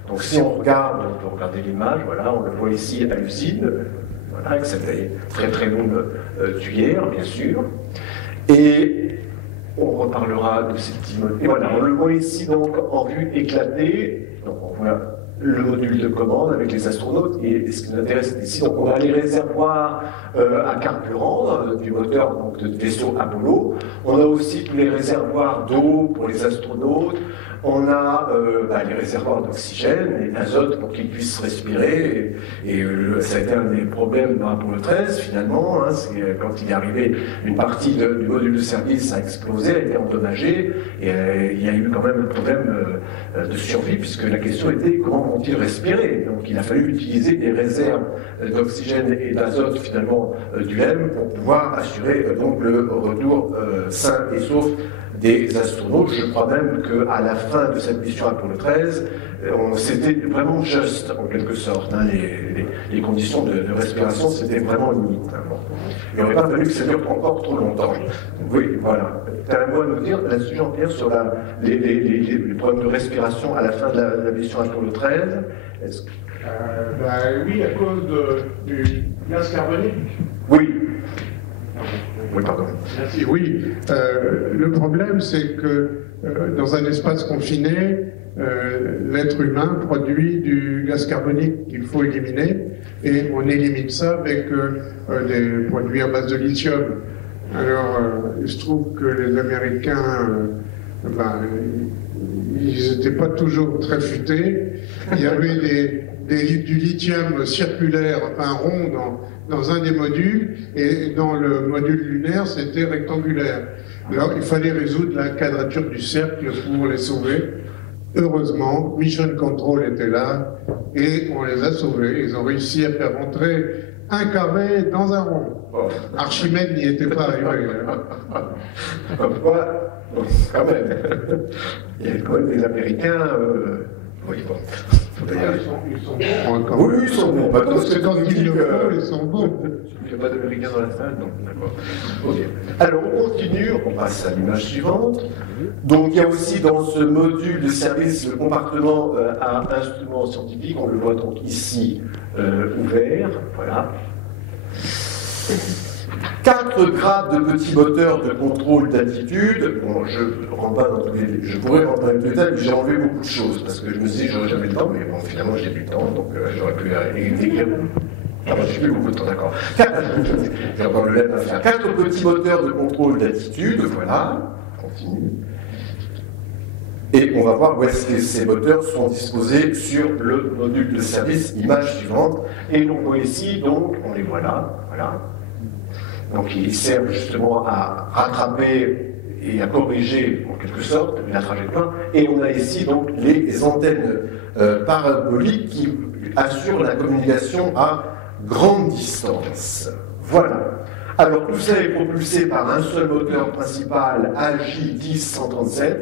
Donc si on regarde, on peut regarder l'image, voilà, on le voit ici à l'usine. voilà, avec cette très très longue tuyère, bien sûr. Et on reparlera de ces petits modules. Et voilà, on le voit ici donc en vue éclatée. Donc on voit le module de commande avec les astronautes. Et ce qui nous intéresse ici, donc on a les réservoirs à carburant du moteur donc, de vaisseau Apollo. On a aussi tous les réservoirs d'eau pour les astronautes. On a les réservoirs d'oxygène et d'azote pour qu'ils puissent respirer. Et ça a été un des problèmes dans Apollo 13, finalement. Hein, c'est quand il est arrivé, une partie du module de service a explosé, a été endommagée. Et il y a eu quand même un problème de survie, puisque la question était comment vont-ils respirer. Donc il a fallu utiliser des réserves d'oxygène et d'azote, finalement, du LEM pour pouvoir assurer donc le retour sain et sauf des astronautes. Je crois même qu'à la fin de cette mission Apollo 13, c'était vraiment juste, en quelque sorte. Hein, les conditions de respiration, c'était vraiment limite. Hein, bon. Il n'aurait pas fallu que ça dure encore trop longtemps. Oui, voilà. Tu as un mot à nous dire là-dessus, Jean-Pierre, sur les problèmes de respiration à la fin de la mission Apollo 13 Oui, à cause du gaz carbonique. Oui. Oui, pardon. Merci. Oui, le problème, c'est que dans un espace confiné, l'être humain produit du gaz carbonique qu'il faut éliminer, et on élimine ça avec des produits à base de lithium. Alors, il se trouve que les Américains, ils n'étaient pas toujours très futés. Il y avait du lithium circulaire, enfin rond, dans un des modules, et dans le module lunaire, c'était rectangulaire. Alors, il fallait résoudre la quadrature du cercle pour les sauver. Heureusement, Mission Control était là, et on les a sauvés. Ils ont réussi à faire rentrer un carré dans un rond. Archimède n'y était pas arrivé. Quand même. Il y a quand même des Américains... Oui, bon. Ils sont bons encore. Oui, ils sont bons. Parce que quand ils le font, ils sont bons. Il n'y a pas d'Américains dans la salle, donc d'accord. Ok. Alors, on continue, on passe à l'image suivante. Donc, il y a aussi dans ce module de service le compartiment à instruments scientifiques. On le voit donc ici ouvert. Voilà. 4 grades de petits moteurs de contrôle d'altitude. Bon, je pourrais rentrer dans les détails, mais j'ai enlevé beaucoup de choses parce que je me suis dit j'aurais jamais le temps, mais bon, finalement j'ai du temps, donc j'aurais pu écrire. J'ai plus beaucoup de temps, d'accord. J'ai encore le lait à faire. 4 petits moteurs de contrôle d'altitude, voilà. Continue. Et on va voir où est-ce que ces moteurs sont disposés sur le module de service, image suivante. Et l'on voit ici, donc, on les voit là, voilà. Donc ils servent justement à rattraper et à corriger en quelque sorte la trajectoire. Et on a ici donc les antennes paraboliques qui assurent la communication à grande distance. Voilà. Alors tout ça est propulsé par un seul moteur principal AJ-10-137.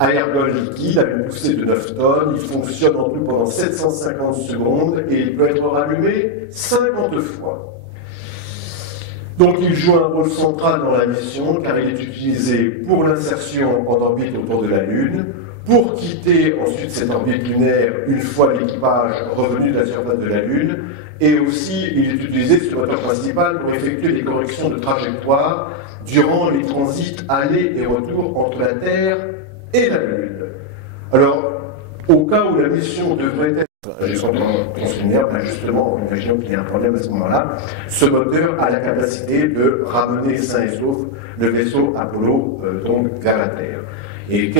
À ergol liquide, avec une poussée de 9 tonnes. Il fonctionne en tout pendant 750 secondes et il peut être rallumé 50 fois. Donc il joue un rôle central dans la mission car il est utilisé pour l'insertion en orbite autour de la Lune, pour quitter ensuite cette orbite lunaire une fois l'équipage revenu de la surface de la Lune, et aussi il est utilisé, ce moteur principal, pour effectuer des corrections de trajectoire durant les transits aller et retour entre la Terre et la Lune. Alors, au cas où la mission devrait être justement, imaginons qu'il y a un problème à ce moment-là, ce moteur a la capacité de ramener sain et sauf le vaisseau Apollo donc vers la Terre. Et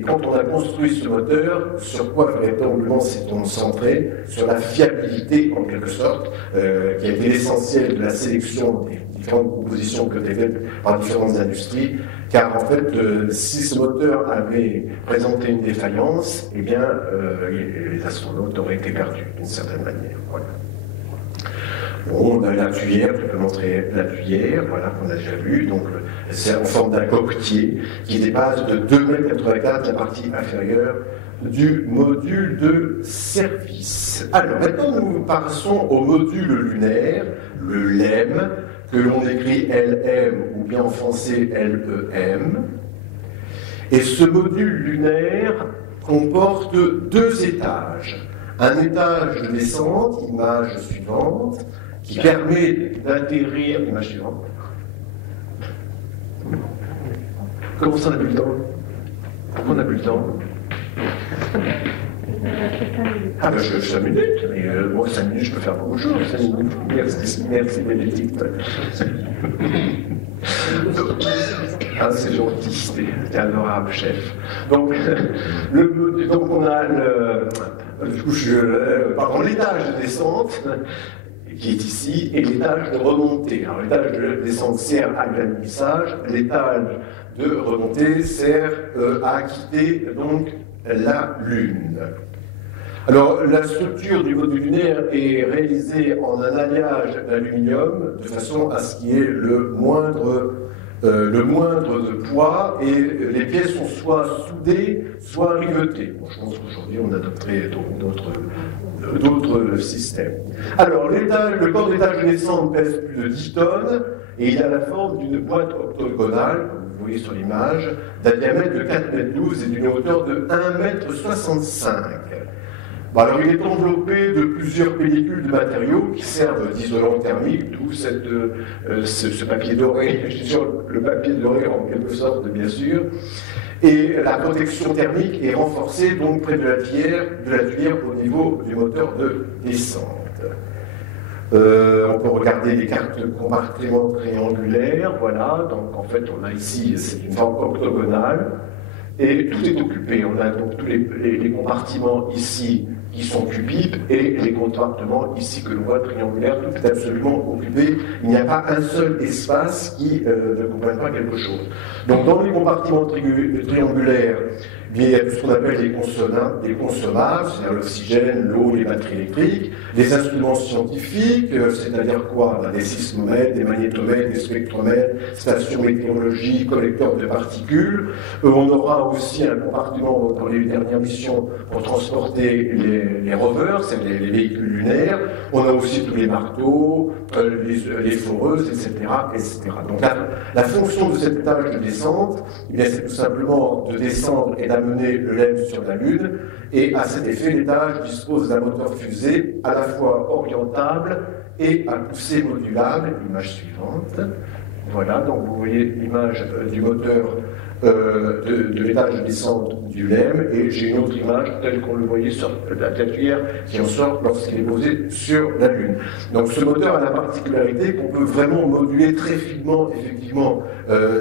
quand on a construit ce moteur, sur quoi véritablement s'est-on centré? Sur la fiabilité, en quelque sorte, qui a été l'essentiel de la sélection des différentes propositions que étaient faites par différentes industries, car en fait, si ce moteur avait présenté une défaillance, eh bien, les astronautes auraient été perdus, d'une certaine manière. Voilà. Bon, on a la tuyère, je peux montrer la tuyère, voilà, qu'on a déjà vu, donc c'est en forme d'un coquetier qui dépasse de 2,84 m la partie inférieure du module de service. Alors, maintenant nous passons au module lunaire, le LEM, que l'on écrit LM ou bien en français LEM. Et ce module lunaire comporte 2 étages. un étage de descente, image suivante, qui permet d'atterrir, image suivante. Comment ça, on n'a plus le temps? Pourquoi on n'a plus le temps? Ah ben 5 minutes, mais moi 5 minutes je peux faire beaucoup de choses, 5 minutes. Merci Bénédicte. Ah, c'est gentil, t'es adorable chef. Donc on a l'étage de descente qui est ici et l'étage de remontée. Alors l'étage de descente sert à l'alunissage, l'étage de remontée sert à quitter donc la Lune. Alors, la structure du module lunaire est réalisée en un alliage d'aluminium de façon à ce qu'il y ait le moindre de poids et les pièces sont soit soudées, soit rivetées. Bon, je pense qu'aujourd'hui, on adopterait d'autres systèmes. Alors, le corps d'étage de descente pèse plus de 10 tonnes et il a la forme d'une boîte octogonale, comme vous voyez sur l'image, d'un diamètre de 4,12 m et d'une hauteur de 1,65 m. Bon, alors, il est enveloppé de plusieurs pellicules de matériaux qui servent d'isolant thermique, d'où ce papier doré, je suis sûr, le papier doré en quelque sorte, bien sûr. Et la protection thermique est renforcée donc près de la tuyère au niveau du moteur de descente. On peut regarder les cartes de compartiments triangulaires, voilà, donc en fait on a ici, c'est une forme octogonale, et tout est occupé. On a donc tous les compartiments ici qui sont cubiques et les compartiments ici que l'on voit triangulaires, tout est absolument occupé. Il n'y a pas un seul espace qui ne comprenne pas quelque chose. Donc dans les compartiments triangulaires, il y a tout ce qu'on appelle les consommables, c'est-à-dire l'oxygène, l'eau, les batteries électriques, les instruments scientifiques, c'est-à-dire quoi? Des sismomètres, des magnétomètres, des spectromètres, stations météorologiques, collecteurs de particules. On aura aussi un compartiment dans les dernières missions pour transporter les rovers, c'est les véhicules lunaires. On a aussi tous les marteaux, les foreuses, etc., etc. Donc la fonction de cet étage de descente, eh bien, c'est tout simplement de descendre et d'amener le LEM sur la Lune, et à cet effet, l'étage dispose d'un moteur fusée à la fois orientable et à poussée modulable. Image suivante. Voilà, donc vous voyez l'image du moteur de l'étage de descente du LEM, et j'ai une autre image telle qu'on le voyait sur la tuyère qui en sort lorsqu'il est posé sur la Lune. Donc ce moteur a la particularité qu'on peut vraiment moduler très finement, effectivement,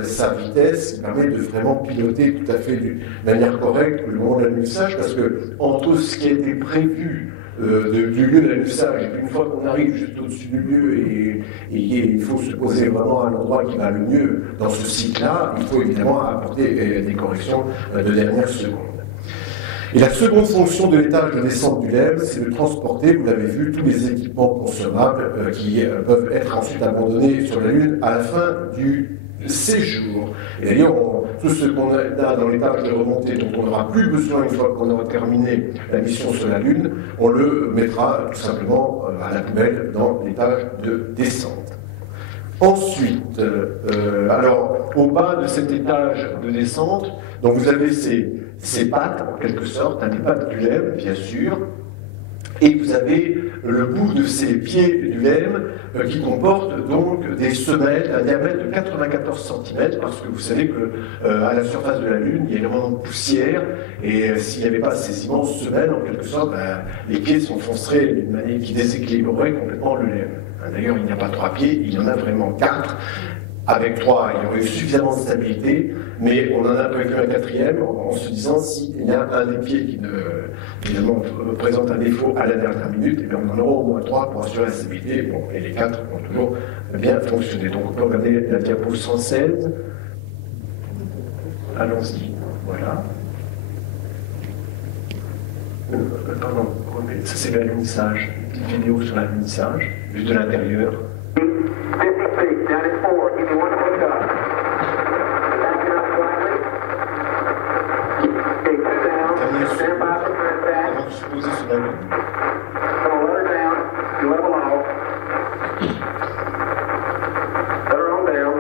sa vitesse, qui permet de vraiment piloter tout à fait d'une manière correcte le moment de l'alunissage, parce que entre ce qui a été prévu du lieu de l'alunissage, et puis une fois qu'on arrive juste au-dessus du lieu et il faut se poser vraiment à l'endroit qui va le mieux dans ce cycle-là, il faut évidemment apporter des corrections de dernière seconde. Et la seconde fonction de l'étage de descente du LEM, c'est de transporter, vous l'avez vu, tous les équipements consommables qui peuvent être ensuite abandonnés sur la Lune à la fin du séjour. Et d'ailleurs, tout ce qu'on a dans l'étage de remontée, dont on n'aura plus besoin une fois qu'on aura terminé la mission sur la Lune, on le mettra tout simplement à la poubelle dans l'étage de descente. Ensuite, alors, au bas de cet étage de descente, donc vous avez ces pattes, en quelque sorte, des pattes du LEM, bien sûr, et vous avez le bout de ces pieds du LEM qui comporte donc des semelles d'un diamètre de 94 cm, parce que vous savez que à la surface de la Lune, il y a énormément de poussière, et s'il n'y avait pas ces immenses semelles, en quelque sorte, les pieds s'enfonceraient d'une manière qui déséquilibrerait complètement le LEM. D'ailleurs, il n'y a pas 3 pieds, il y en a vraiment 4. Avec 3, il y aurait eu suffisamment de stabilité, mais on en a prévu un 4e en se disant s'il y a un des pieds qui finalement présente un défaut à la dernière minute, et bien on en aura au moins 3 pour assurer la stabilité, bon, et les 4 ont toujours bien fonctionné. Donc on peut regarder la diapo 116. Allons-y, voilà. Pardon, ça c'est l'alunissage, une vidéo sur l'alunissage, vue de l'intérieur. 56, 94, give me one quick up. Back it up slightly. Okay, sit down. Stand by for contact. Gonna let her down. Level off. Let her on down.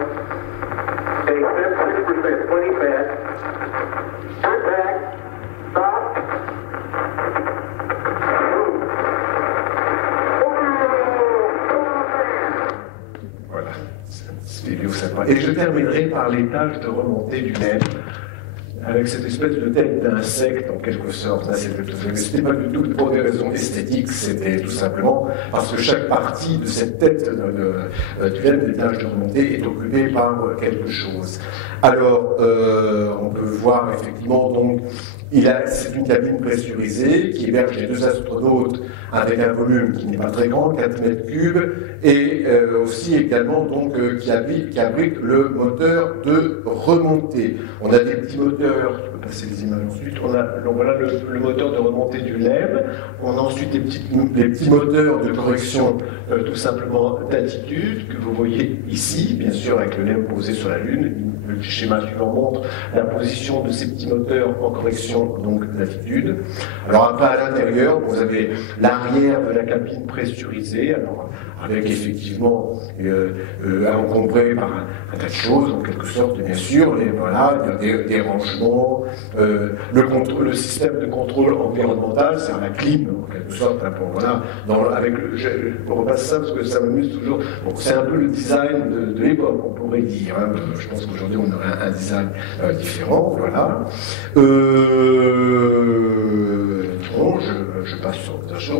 Okay, 76%, plenty fast. Contact. Stop. Move. Et je terminerai par les tâches de remontée du LEM, avec cette espèce de tête d'insecte en quelque sorte. Ce n'était pas du tout pour des raisons esthétiques, c'était tout simplement parce que chaque partie de cette tête du LEM, des tâches de remontée, est occupée par quelque chose. Alors, on peut voir effectivement donc, c'est une cabine pressurisée qui héberge les 2 astronautes avec un volume qui n'est pas très grand, 4 mètres cubes, et aussi également donc, qui abrite le moteur de remontée. On a des petits moteurs, je peux passer les images ensuite, voilà le moteur de remontée du LEM, on a ensuite des petits moteurs de correction tout simplement d'attitude, que vous voyez ici, bien sûr avec le LEM posé sur la Lune. Le schéma suivant montre la position de ces petits moteurs en correction donc d'attitude. Alors après à l'intérieur, vous avez l'arrière de la cabine pressurisée, alors avec effectivement encombré par un tas de choses, en quelque sorte, bien sûr, des rangements, le système de contrôle environnemental, c'est la clim, en quelque sorte, hein, on repasse ça parce que ça m'amuse toujours. Bon, c'est un peu le design de l'époque, on pourrait dire. Hein. Je pense qu'aujourd'hui, on aurait un design différent, voilà. Bon, je passe sur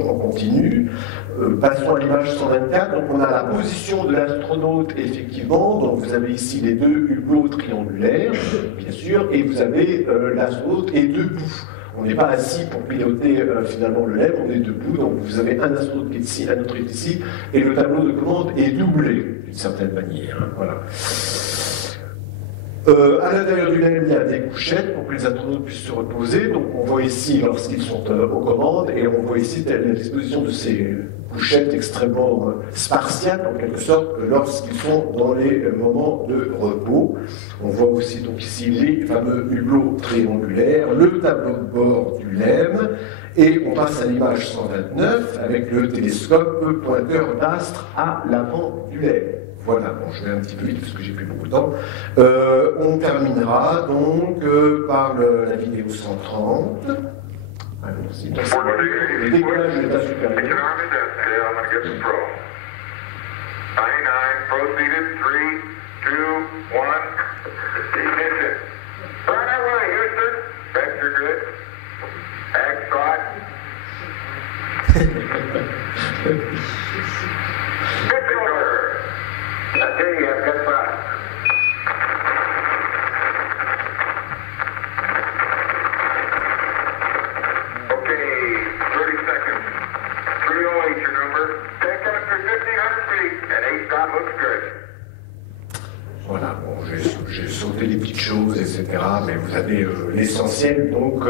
on continue. Passons à l'image 124. Donc on a la position de l'astronaute, effectivement. Donc vous avez ici les 2 hublots triangulaires, bien sûr, et vous avez l'astronaute est debout. On n'est pas assis pour piloter finalement le LEM, on est debout. Donc vous avez un astronaute qui est ici, un autre qui est ici, et le tableau de commande est doublé d'une certaine manière. Hein, voilà. À l'intérieur du LEM, il y a des couchettes pour que les astronautes puissent se reposer. Donc on voit ici lorsqu'ils sont aux commandes, et on voit ici la disposition de ces couchettes extrêmement spartiates, en quelque sorte, lorsqu'ils sont dans les moments de repos. On voit aussi donc ici les fameux hublots triangulaires, le tableau de bord du LEM, et on passe à l'image 129 avec le télescope pointeur d'astre à l'avant du LEM. Voilà, bon, je vais un petit peu vite parce que j'ai plus beaucoup de temps. On terminera donc par la vidéo 130. Allons-y. Le décollage de l'état supérieur. 99, proceeded, 3, 2, 1, ignition. Right away, Houston. Vector good. X-Trot. Victor. Okay, I've got 5. Okay, 30 seconds. 308 your number. Take up to 1,500 feet, and 8 stop looks good. Voilà, bon, j'ai sauté les petites choses, etc. Mais vous avez l'essentiel donc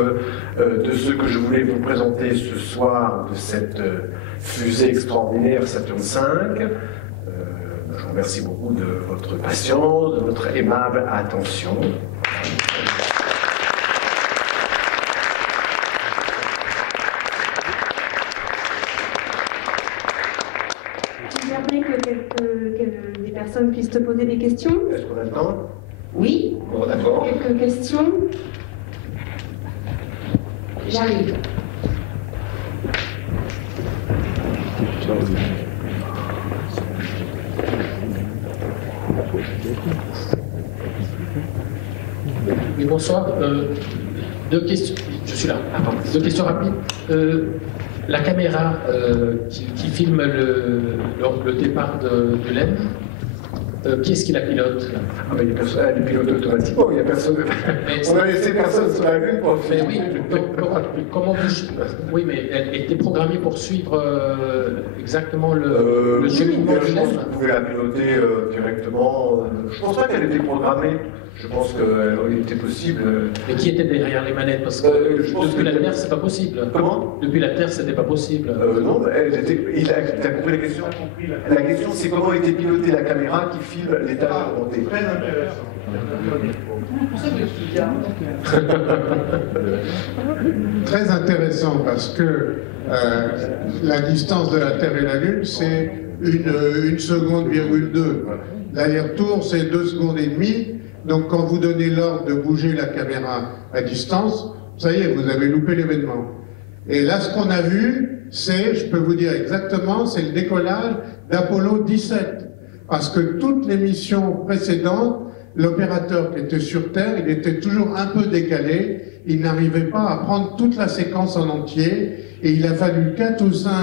de ce que je voulais vous présenter ce soir de cette fusée extraordinaire Saturne V. Je vous remercie beaucoup de votre patience, de votre aimable attention. Tu permets que les personnes puissent te poser des questions? Est-ce qu'on a le temps? Oui. Bon, d'accord. Quelques questions? J'arrive. Oui, bonsoir. 2 questions. Je suis là. Ah, pardon. 2 questions rapides. La caméra qui filme le départ de LEM, qui est-ce qui la pilote? Ah ben, il y a personne, elle pilote automatiquement, il n'y a personne. On a laissé personne sur la Lune pour filmer. Mais oui, comment vous... Oui, mais elle était programmée pour suivre exactement le cheminement du LEM. Vous pouvez la piloter directement. Je ne pense pas qu'elle était programmée. Je pense qu'il était possible. Et qui était derrière les manettes? Parce que depuis la Terre, c'est pas possible. Comment? Depuis la Terre, c'était pas possible. Non, il a compris la question. La question, c'est comment était pilotée la caméra qui filme l'état de remontée. Très intéressant. Très intéressant parce que la distance de la Terre et la Lune, c'est 1 seconde, 2. L'aller-retour, c'est 2 secondes et demie. Donc quand vous donnez l'ordre de bouger la caméra à distance, ça y est, vous avez loupé l'événement. Et là, ce qu'on a vu, c'est, je peux vous dire exactement, c'est le décollage d'Apollo 17. parce que toutes les missions précédentes, l'opérateur qui était sur Terre, il était toujours un peu décalé, il n'arrivait pas à prendre toute la séquence en entier, et il a fallu 4 ou 5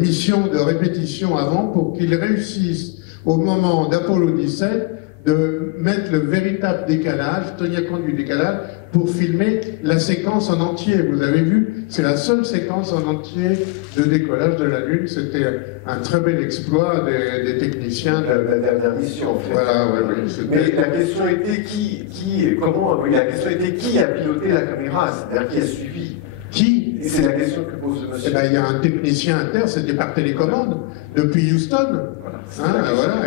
missions de répétition avant pour qu'il réussisse, au moment d'Apollo 17, de mettre le véritable décalage, tenir compte du décalage, pour filmer la séquence en entier. Vous avez vu, c'est la seule séquence en entier de décollage de la Lune. C'était un très bel exploit des techniciens de la dernière mission, en fait. Voilà, oui. Mais la question était la question était qui a piloté la caméra, c'est-à-dire qui a suivi. Qui? C'est la question que pose le monsieur. Eh ben, il y a un technicien inter, c'était par télécommande, depuis Houston. Voilà,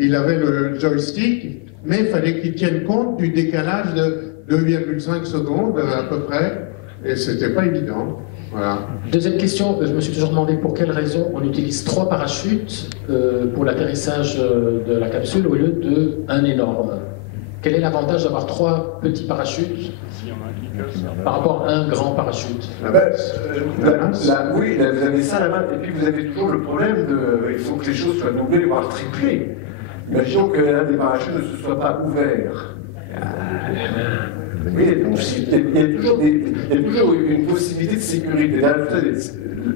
il avait le joystick, mais il fallait qu'il tienne compte du décalage de 2,5 secondes à peu près, et c'était pas évident. Voilà. Deuxième question, je me suis toujours demandé pour quelle raison on utilise 3 parachutes pour l'atterrissage de la capsule au lieu d'un énorme. Quel est l'avantage d'avoir 3 petits parachutes par rapport à un grand parachute? Oui, vous avez ça à la main, et puis vous avez toujours le problème il faut que les choses soient doublées, voire triplées. Imaginons que l'un des parachutes ne se soit pas ouvert. Oui, donc il y a toujours une possibilité de sécurité. Là,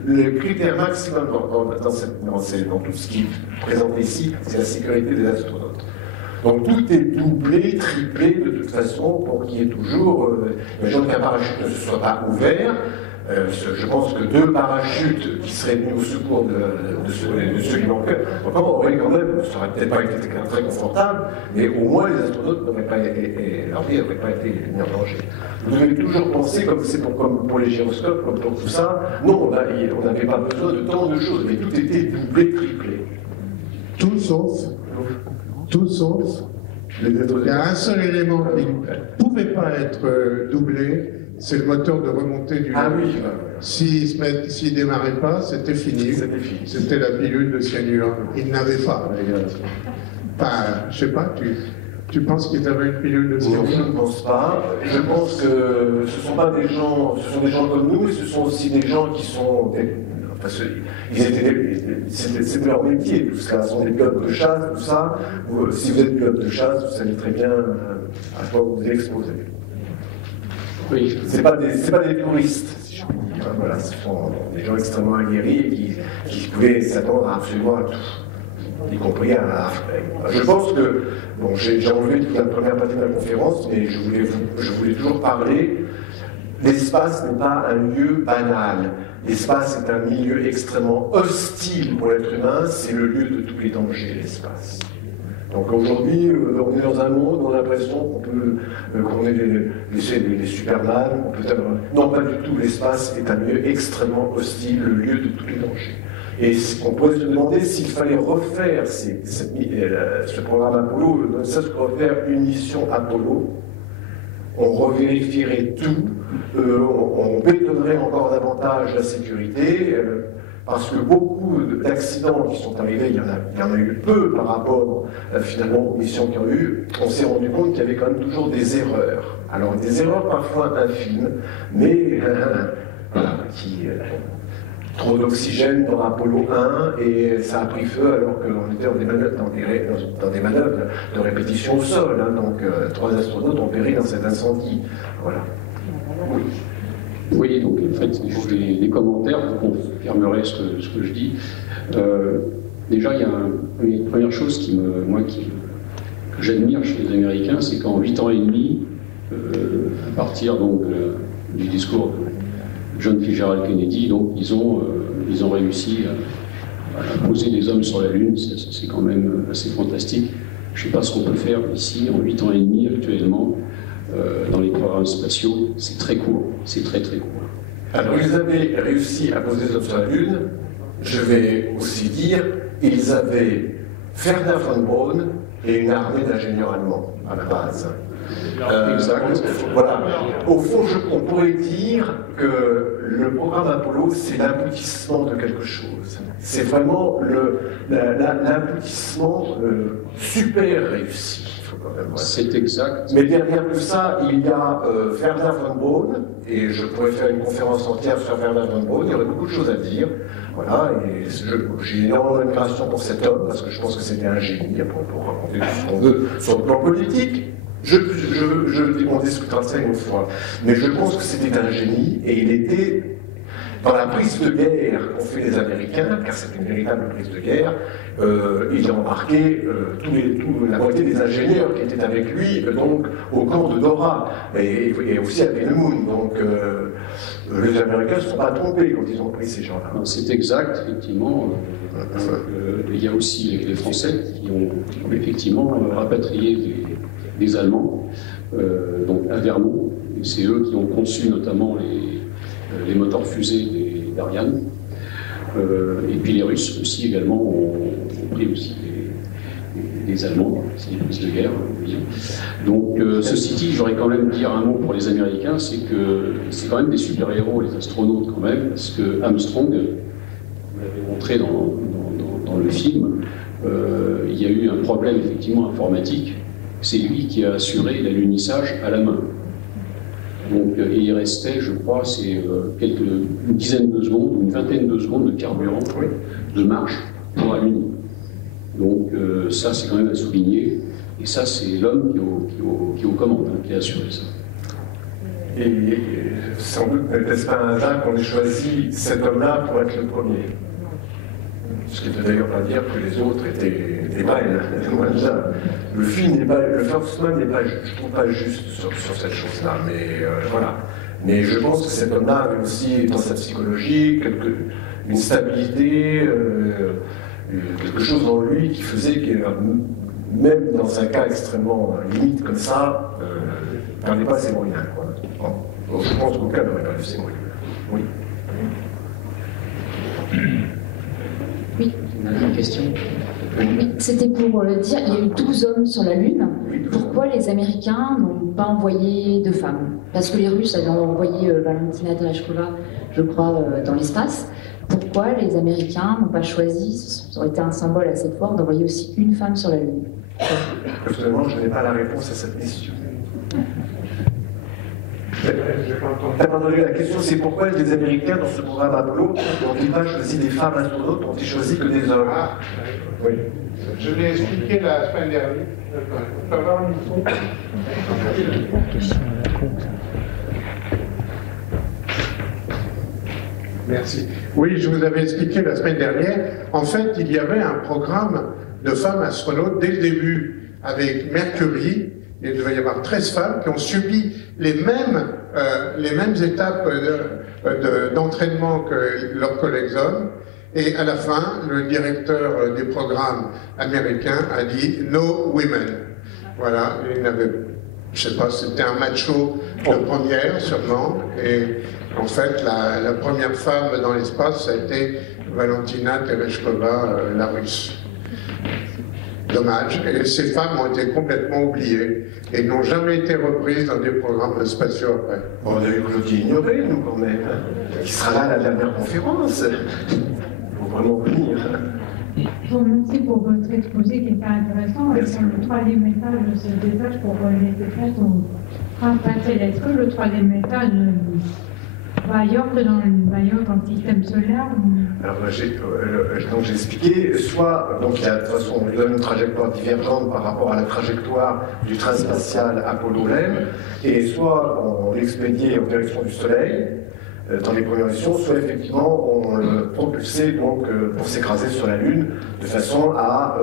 le critère maximum dans tout ce qui est présenté ici, c'est la sécurité des astronautes. Donc tout est doublé, triplé de toute façon pour qu'il y ait toujours, imaginons qu'un parachute ne se soit pas ouvert. Je pense que 2 parachutes qui seraient venus au secours de ceux qui manquaient, auraient quand même, ça n'aurait peut-être pas été très confortable, mais au moins les astronautes n'auraient pas leur vie n'aurait pas été mis en danger. Vous devez toujours penser, comme pour les gyroscopes, comme pour tout ça, non, on n'avait pas besoin de tant de choses, mais tout était doublé, triplé. Tout sauf. Il y a un seul élément qui ne pouvait pas être doublé, c'est le moteur de remontée du Ah oui. S'il ne démarrait pas, c'était fini. C'était la pilule de cyanure. Il n'avait pas. Je sais pas, tu penses qu'ils avaient une pilule de cyanure? Non, je ne pense pas. Je pense que ce sont pas des gens, ce sont des gens comme nous, mais ce sont aussi des gens qui sont parce que c'était leur métier, tout ça. Ce sont des pilotes de chasse, tout ça. Si vous êtes pilote de chasse, vous savez très bien à quoi vous vous exposez. Oui. C'est pas des touristes, si je puis dire. Voilà, ce sont des gens extrêmement aguerris qui pouvaient s'attendre absolument à tout, y compris à. Je pense que, bon, j'ai enlevé toute la première partie de la conférence, mais je voulais toujours parler. L'espace n'est pas un lieu banal. L'espace est un milieu extrêmement hostile pour l'être humain. C'est le lieu de tous les dangers, l'espace. Donc aujourd'hui, on est dans un monde, on a l'impression qu'on est les Superman, non, pas du tout, l'espace est un lieu extrêmement hostile, le lieu de tous les dangers. Et on pourrait se demander s'il fallait refaire ce programme Apollo, ne serait-ce que refaire une mission Apollo, on revérifierait tout, on bétonnerait encore davantage la sécurité, parce que beaucoup d'accidents qui sont arrivés, il y en a eu peu par rapport finalement aux missions qu'il y a eu, on s'est rendu compte qu'il y avait quand même toujours des erreurs. Alors des erreurs parfois infimes, mais trop d'oxygène dans Apollo 1 et ça a pris feu alors qu'on était dans des manœuvres de répétition au sol. Donc 3 astronautes ont péri dans cet incendie. Voilà. Oui. Oui, donc en fait, juste des commentaires, vous confirmerez ce que je dis. Déjà, il y a une première chose que j'admire chez les Américains, c'est qu'en 8 ans et demi, à partir donc, du discours de John Fitzgerald Kennedy, donc, ils ont réussi à poser des hommes sur la Lune, c'est quand même assez fantastique. Je ne sais pas ce qu'on peut faire ici en 8 ans et demi actuellement. Dans les programmes spatiaux, c'est très court, c'est très très court. Alors ils avaient réussi à poser des hommes sur la Lune, je vais aussi dire, ils avaient Wernher von Braun et une armée d'ingénieurs allemands à la base. Voilà. Au fond, on pourrait dire que le programme Apollo, c'est l'aboutissement de quelque chose. C'est vraiment l'aboutissement super réussi. faut quand même. C'est exact. Mais derrière tout ça, il y a Wernher von Braun, et je pourrais faire une conférence entière sur Wernher von Braun, il y aurait beaucoup de choses à dire. Voilà, et j'ai énormément d'admiration pour cet homme, parce que je pense que c'était un génie, pour raconter tout ce qu'on veut sur le plan politique. On discutera ça une fois. Mais je pense que c'était un génie, et il était, dans la prise de guerre qu'ont fait les Américains, car c'est une véritable prise de guerre, il a embarqué la moitié des ingénieurs qui étaient avec lui donc, au camp de Dora, et aussi à Penemoun. Donc les Américains ne se sont pas trompés quand ils ont pris ces gens-là. C'est exact, effectivement. Il y a aussi les Français qui ont effectivement rapatrié des Allemands, donc à Vernon. C'est eux qui ont conçu notamment les moteurs fusées d'Ariane. Et puis les Russes aussi également ont pris aussi des Allemands, c'est une prise de guerre. Donc ceci dit, j'aurais quand même dire un mot pour les Américains, c'est que c'est quand même des super-héros, les astronautes quand même, parce que Armstrong, vous l'avez montré dans le film, il y a eu un problème effectivement informatique, c'est lui qui a assuré l'alunissage à la main. Donc, et il restait, je crois, une dizaine de secondes, une vingtaine de secondes de carburant de marche pour allumer. Donc ça, c'est quand même à souligner. Et ça, c'est l'homme qui est aux commandes, qui a assuré ça. Et sans doute, n'est-ce pas un hasard qu'on ait choisi cet homme-là pour être le premier? Ce qui ne veut d'ailleurs pas dire que les autres étaient mal. Le film n'est pas, le First Man n'est pas, je trouve pas juste sur cette chose-là, mais voilà. Mais je pense que cet homme-là avait aussi dans sa psychologie une stabilité, quelque chose en lui qui faisait que même dans un cas extrêmement limite comme ça, il ne perdait pas ses moyens. Quoi. Bon, je pense qu'aucun n'aurait perdu ses moyens. Oui. Oui. Une question. Oui, c'était pour dire, il y a eu 12 hommes sur la Lune. Pourquoi les Américains n'ont pas envoyé de femmes? Parce que les Russes avaient envoyé Valentina Tereshkova, je crois, dans l'espace. Pourquoi les Américains n'ont pas choisi, ça aurait été un symbole assez fort, d'envoyer aussi une femme sur la Lune? Personnellement, je n'ai pas la réponse à cette question. T'as pas entendu la question, c'est pourquoi les Américains, dans ce programme Apollo, n'ont-ils pas choisi des femmes astronautes, n'ont-ils choisi que des hommes? Oui. Je l'ai expliqué la semaine dernière. On peut avoir un micro? Merci. Oui, je vous avais expliqué la semaine dernière. En fait, il y avait un programme de femmes astronautes dès le début avec Mercury. Il devait y avoir 13 femmes qui ont subi les mêmes étapes d'entraînement que leurs collègues hommes. Et à la fin, le directeur des programmes américains a dit « No women ». Voilà, il n'avait, je ne sais pas, c'était un macho de première sûrement. Et en fait, la première femme dans l'espace, ça a été Valentina Tereshkova, la russe. Dommage. Et ces femmes ont été complètement oubliées et n'ont jamais été reprises dans des programmes spatiaux après. Bon, on a eu Claudie Ignoré, nous, quand même, qui sera là à la dernière conférence. Il faut vraiment venir. Bon, merci pour votre exposé qui était intéressant. Et sur le troisième étage de ce étage, pour les défenses, on remplacer est-ce que le troisième étage va ailleurs que dans le système solaire? Alors, j'ai expliqué, soit, donc, il y a, de toute façon, on lui donne une trajectoire divergente par rapport à la trajectoire du train spatial Apollo-LEM, et soit on l'expédiait en direction du Soleil, dans les premières missions, soit effectivement on le propulsait donc, pour s'écraser sur la Lune, de façon à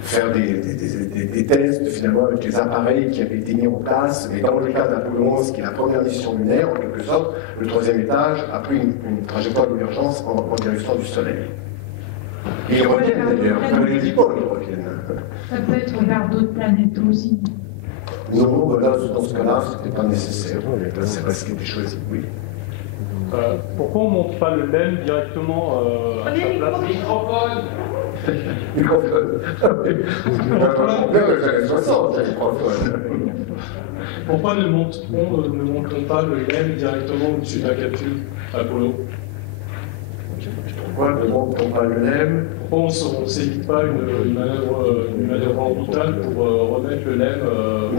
faire des tests finalement avec les appareils qui avaient été mis en place. Et dans le cas d'Apollo 11, qui est la première mission lunaire, en quelque sorte, le troisième étage a pris une trajectoire d'urgence en direction du Soleil. Et ils reviennent d'ailleurs, comme je dis pas, ils reviennent. Ça peut être vers d'autres planètes aussi. Non, là, dans ce cas-là, ce n'était pas nécessaire. C'est pas ce qui était choisi, oui. Pourquoi on ne monte pas le LEM directement à sa place? Microphone. Pourquoi ne monte-t-on pas le LEM directement au-dessus de la capsule Apollo? Pourquoi ne monte-t-on pas le LEM? Pourquoi on ne s'évite pas une manœuvre orbitale pour remettre le LEM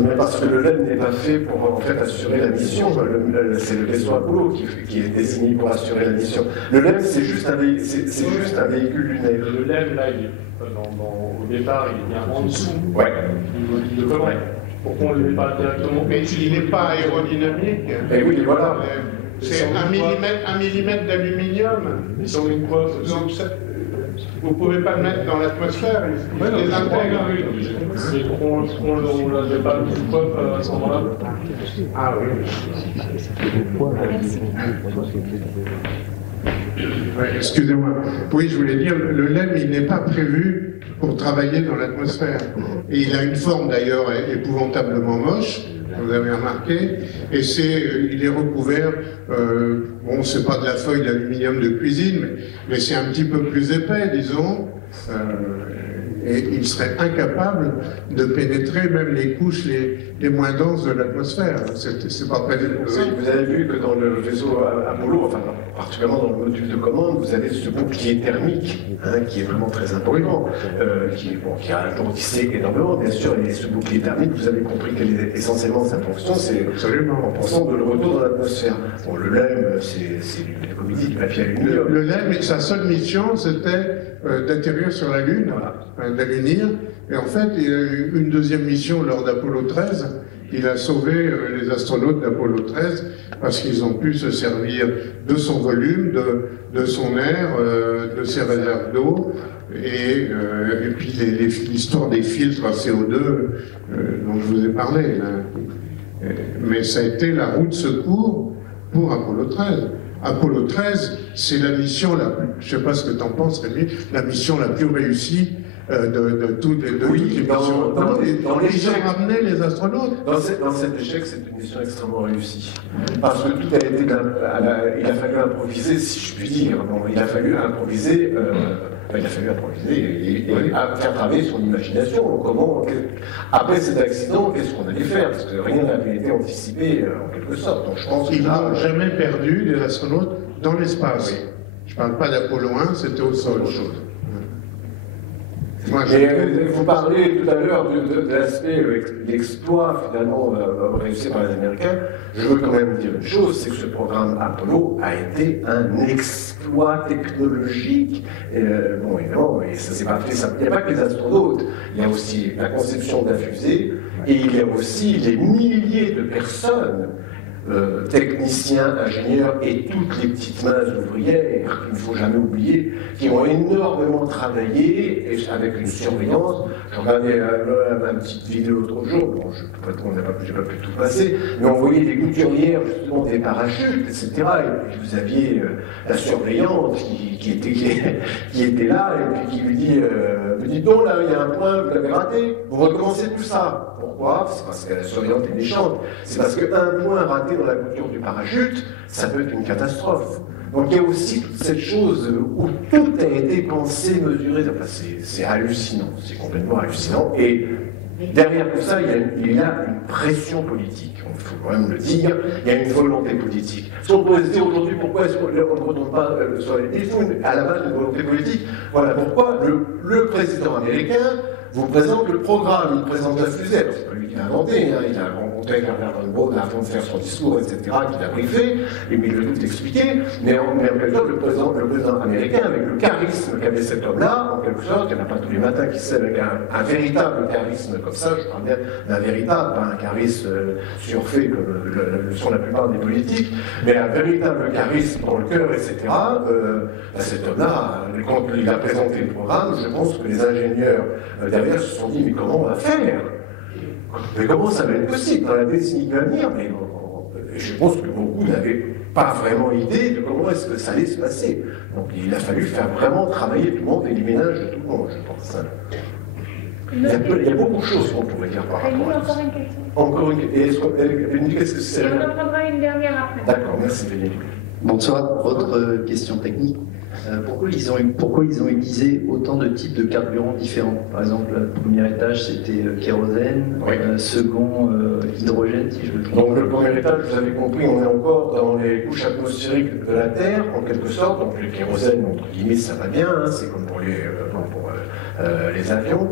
Mais parce que le LEM n'est pas fait pour en fait assurer la mission. C'est le vaisseau Apollo qui est désigné pour assurer la mission. Le LEM, c'est juste un véhicule lunaire. Le LEM, là, au départ, il est bien en dessous. Ouais. De comment? Pourquoi on ne le met pas directement? Mais il n'est pas aérodynamique. Et oui, voilà. C'est 1 millimètre d'aluminium. Ils sont une quoi? Vous ne pouvez pas le mettre dans l'atmosphère, il se désintègre. Mais pourquoi on ne l'avait pas mis une coiffe à ce moment-là? Ah oui. Ouais, excusez-moi. Oui, je voulais dire, le LEM, il n'est pas prévu pour travailler dans l'atmosphère. Et il a une forme d'ailleurs épouvantablement moche, vous avez remarqué, et il est recouvert, bon, c'est pas de la feuille d'aluminium de cuisine, mais c'est un petit peu plus épais, disons, et il serait incapable de pénétrer même les couches les moins denses de l'atmosphère. C'est pas prévu pour ça. Vous avez vu que dans le vaisseau Apollo, enfin particulièrement dans le module de commande, vous avez ce bouclier thermique, hein, qui est vraiment très important, qui a alourdissé énormément, bien sûr, et ce bouclier thermique, vous avez compris quelle est essentiellement sa fonction, c'est en pensant de le retour dans l'atmosphère. Bon, le LEM, c'est comme il dit, du papier aluminium. Le LEM, sa seule mission, c'était d'atterrir sur la Lune, d'allunir, et en fait, il a eu une deuxième mission lors d'Apollo 13. Il a sauvé les astronautes d'Apollo 13 parce qu'ils ont pu se servir de son volume, de son air, de ses réserves d'eau, et puis l'histoire des filtres à CO2 dont je vous ai parlé. Là. Mais ça a été la roue de secours pour Apollo 13. Apollo 13, c'est la mission je ne sais pas ce que tu en penses, Rémi, la mission la plus réussie de toutes les missions. Dans l'échec, ils ont ramené les astronautes. Dans cet échec, c'est une mission extrêmement réussie. Parce que tout a été il a fallu improviser, si je puis dire. Bon, il a fallu improviser et faire travailler son imagination. Après cet accident, qu'est-ce qu'on allait faire? Parce que rien n'avait été anticipé en quelque sorte. Donc, je pense qu'ils n'ont jamais perdu des astronautes dans l'espace. Oui. Je ne parle pas d'Apollo 1, c'était au sol. Vous parlez tout à l'heure de l'aspect, l'exploit finalement réussi par les Américains. Je veux quand même dire une chose, c'est que ce programme Apollo a été un exploit technologique. Bon, évidemment, et ça s'est pas fait. Il n'y a pas que les astronautes, il y a aussi la conception de la fusée, et il y a aussi les milliers de personnes, techniciens, ingénieurs et toutes les petites mains ouvrières qu'il ne faut jamais oublier, qui ont énormément travaillé et avec une surveillance. Je regardais une petite vidéo l'autre jour, bon, j'ai pas pu tout passer, mais on voyait des couturières, justement des parachutes, etc. Et puis vous aviez la surveillante qui était là et puis qui lui dit dites donc là, il y a un point, vous l'avez raté, vous recommencez tout ça. Pourquoi? C'est parce que la surveillante est méchante. C'est parce qu'un point raté dans la couture du parachute, ça peut être une catastrophe. Donc il y a aussi toute cette chose où tout a été pensé, mesuré. Enfin, c'est hallucinant, c'est complètement hallucinant. Et derrière tout ça, il y a une pression politique. Il faut quand même le dire. Il y a une volonté politique. Si on pourrait se dire aujourd'hui pourquoi est-ce qu'on ne retourne pas sur les... Il faut à la base une volonté politique. Voilà pourquoi le président américain vous présente le programme, il présente la fusée. C'est pas lui qui l'a inventé, hein. Il a rencontré Herbert von Braun avant de faire son discours, etc., qu'il a briefé, et mais il veut tout expliquer. Mais en quelque sorte, le président américain, avec le charisme qu'avait cet homme-là, en quelque sorte, il n'y en a pas tous les matins qui sait, avec un véritable charisme comme ça, je parle bien d'un véritable, pas un charisme surfait comme le sont la plupart des politiques, mais un véritable charisme dans le cœur, etc. Cet homme-là, quand il a présenté le programme, je pense que les ingénieurs derrière se sont dit, mais comment on va faire? Mais comment ça va être possible dans la décennie qui va venir? Mais je pense que beaucoup n'avaient pas vraiment idée de comment est-ce que ça allait se passer. Donc il a fallu faire vraiment travailler tout le monde et les ménages de tout le monde, je pense. Il y a beaucoup de choses qu'on pourrait dire par rapport à ça. Encore une question. Encore une question. Bénédicte, qu'est-ce que c'est? On en prendra une dernière après. D'accord, merci Bénédicte. Bonsoir, votre question technique. Pourquoi ils ont utilisé autant de types de carburants différents? Par exemple, le premier étage, c'était kérosène, second, hydrogène, si je me trompe. Donc le premier étage, vous avez compris, on est encore dans les couches atmosphériques de la Terre, en quelque sorte. Donc le kérosène, entre guillemets, ça va bien, hein, c'est comme pour les avions.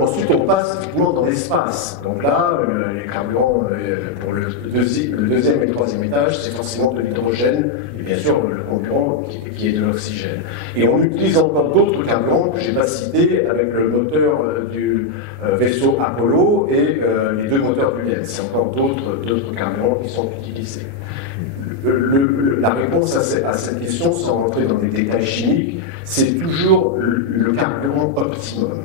Ensuite, on passe effectivement dans l'espace. Donc là, les carburants pour le deuxième et le troisième étage, c'est forcément de l'hydrogène et bien sûr le concurrent qui est de l'oxygène. Et on utilise encore d'autres carburants que je n'ai pas cités avec le moteur du vaisseau Apollo et les deux moteurs du LEM. C'est encore d'autres carburants qui sont utilisés. La réponse à cette question, sans rentrer dans les détails chimiques, c'est toujours le carburant optimum.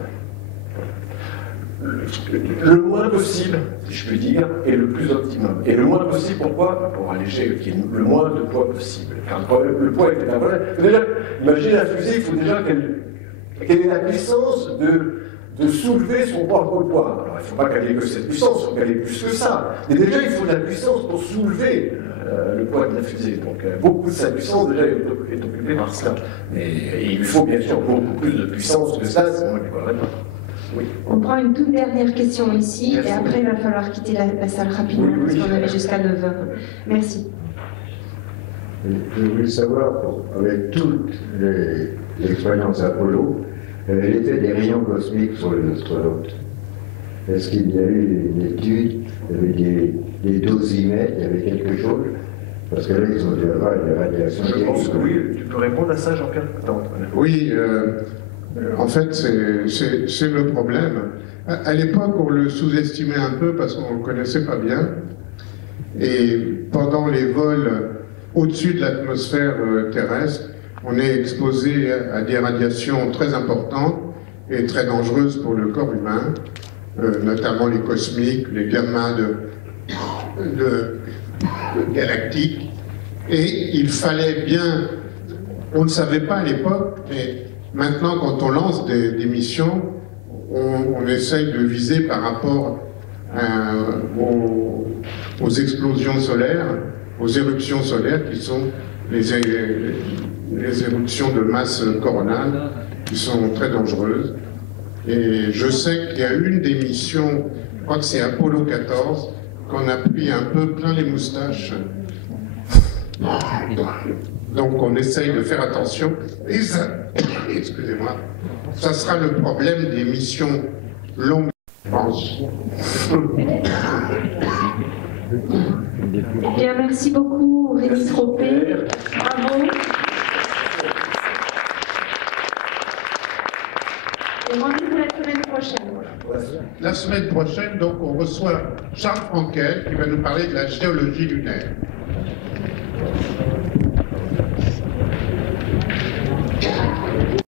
Le moins possible, si je puis dire, est le plus optimum. Et le moins possible, pourquoi? Pour alléger, qu'il y ait le moins de poids possible. Car le poids est un problème. Déjà, imaginez la fusée, il faut déjà qu'elle ait la puissance de soulever son propre poids. Alors, il ne faut pas qu'elle ait que cette puissance, il faut qu'elle ait plus que ça. Mais déjà, il faut de la puissance pour soulever le poids de la fusée. Donc, beaucoup de sa puissance, déjà, est occupée par cela. Mais il lui faut, bien sûr, beaucoup plus de puissance que ça, sinon elle ne voudrait pas. Oui. On prend une toute dernière question ici, et après il va falloir quitter la salle rapidement, parce qu'on avait jusqu'à 9h. Merci. Je voulais savoir, avec toutes les expériences Apollo, l'effet des rayons cosmiques sur les astronautes. Est-ce qu'il y a eu une étude, il y avait des dosimètres, il y avait quelque chose? Parce que là, ils ont des radiations. Je pense que oui. Tu peux répondre à ça, Jean-Pierre? Oui. En fait, c'est le problème. À l'époque, on le sous-estimait un peu parce qu'on ne le connaissait pas bien. Et pendant les vols au-dessus de l'atmosphère terrestre, on est exposé à des radiations très importantes et très dangereuses pour le corps humain, notamment les cosmiques, les gamma de galactiques. Et il fallait bien, on ne le savait pas à l'époque, mais maintenant, quand on lance des missions, on essaye de viser par rapport aux explosions solaires, aux éruptions solaires qui sont les éruptions de masse coronale, qui sont très dangereuses. Et je sais qu'il y a une des missions, je crois que c'est Apollo 14, qu'on a pris un peu plein les moustaches. Donc on essaye de faire attention. Et ça, excusez-moi, ça sera le problème des missions longues, je pense. Bien, merci beaucoup Rémi Tropé. Bravo. Et rendez-vous la semaine prochaine. La semaine prochaine, donc, on reçoit Charles Frankel qui va nous parler de la géologie lunaire.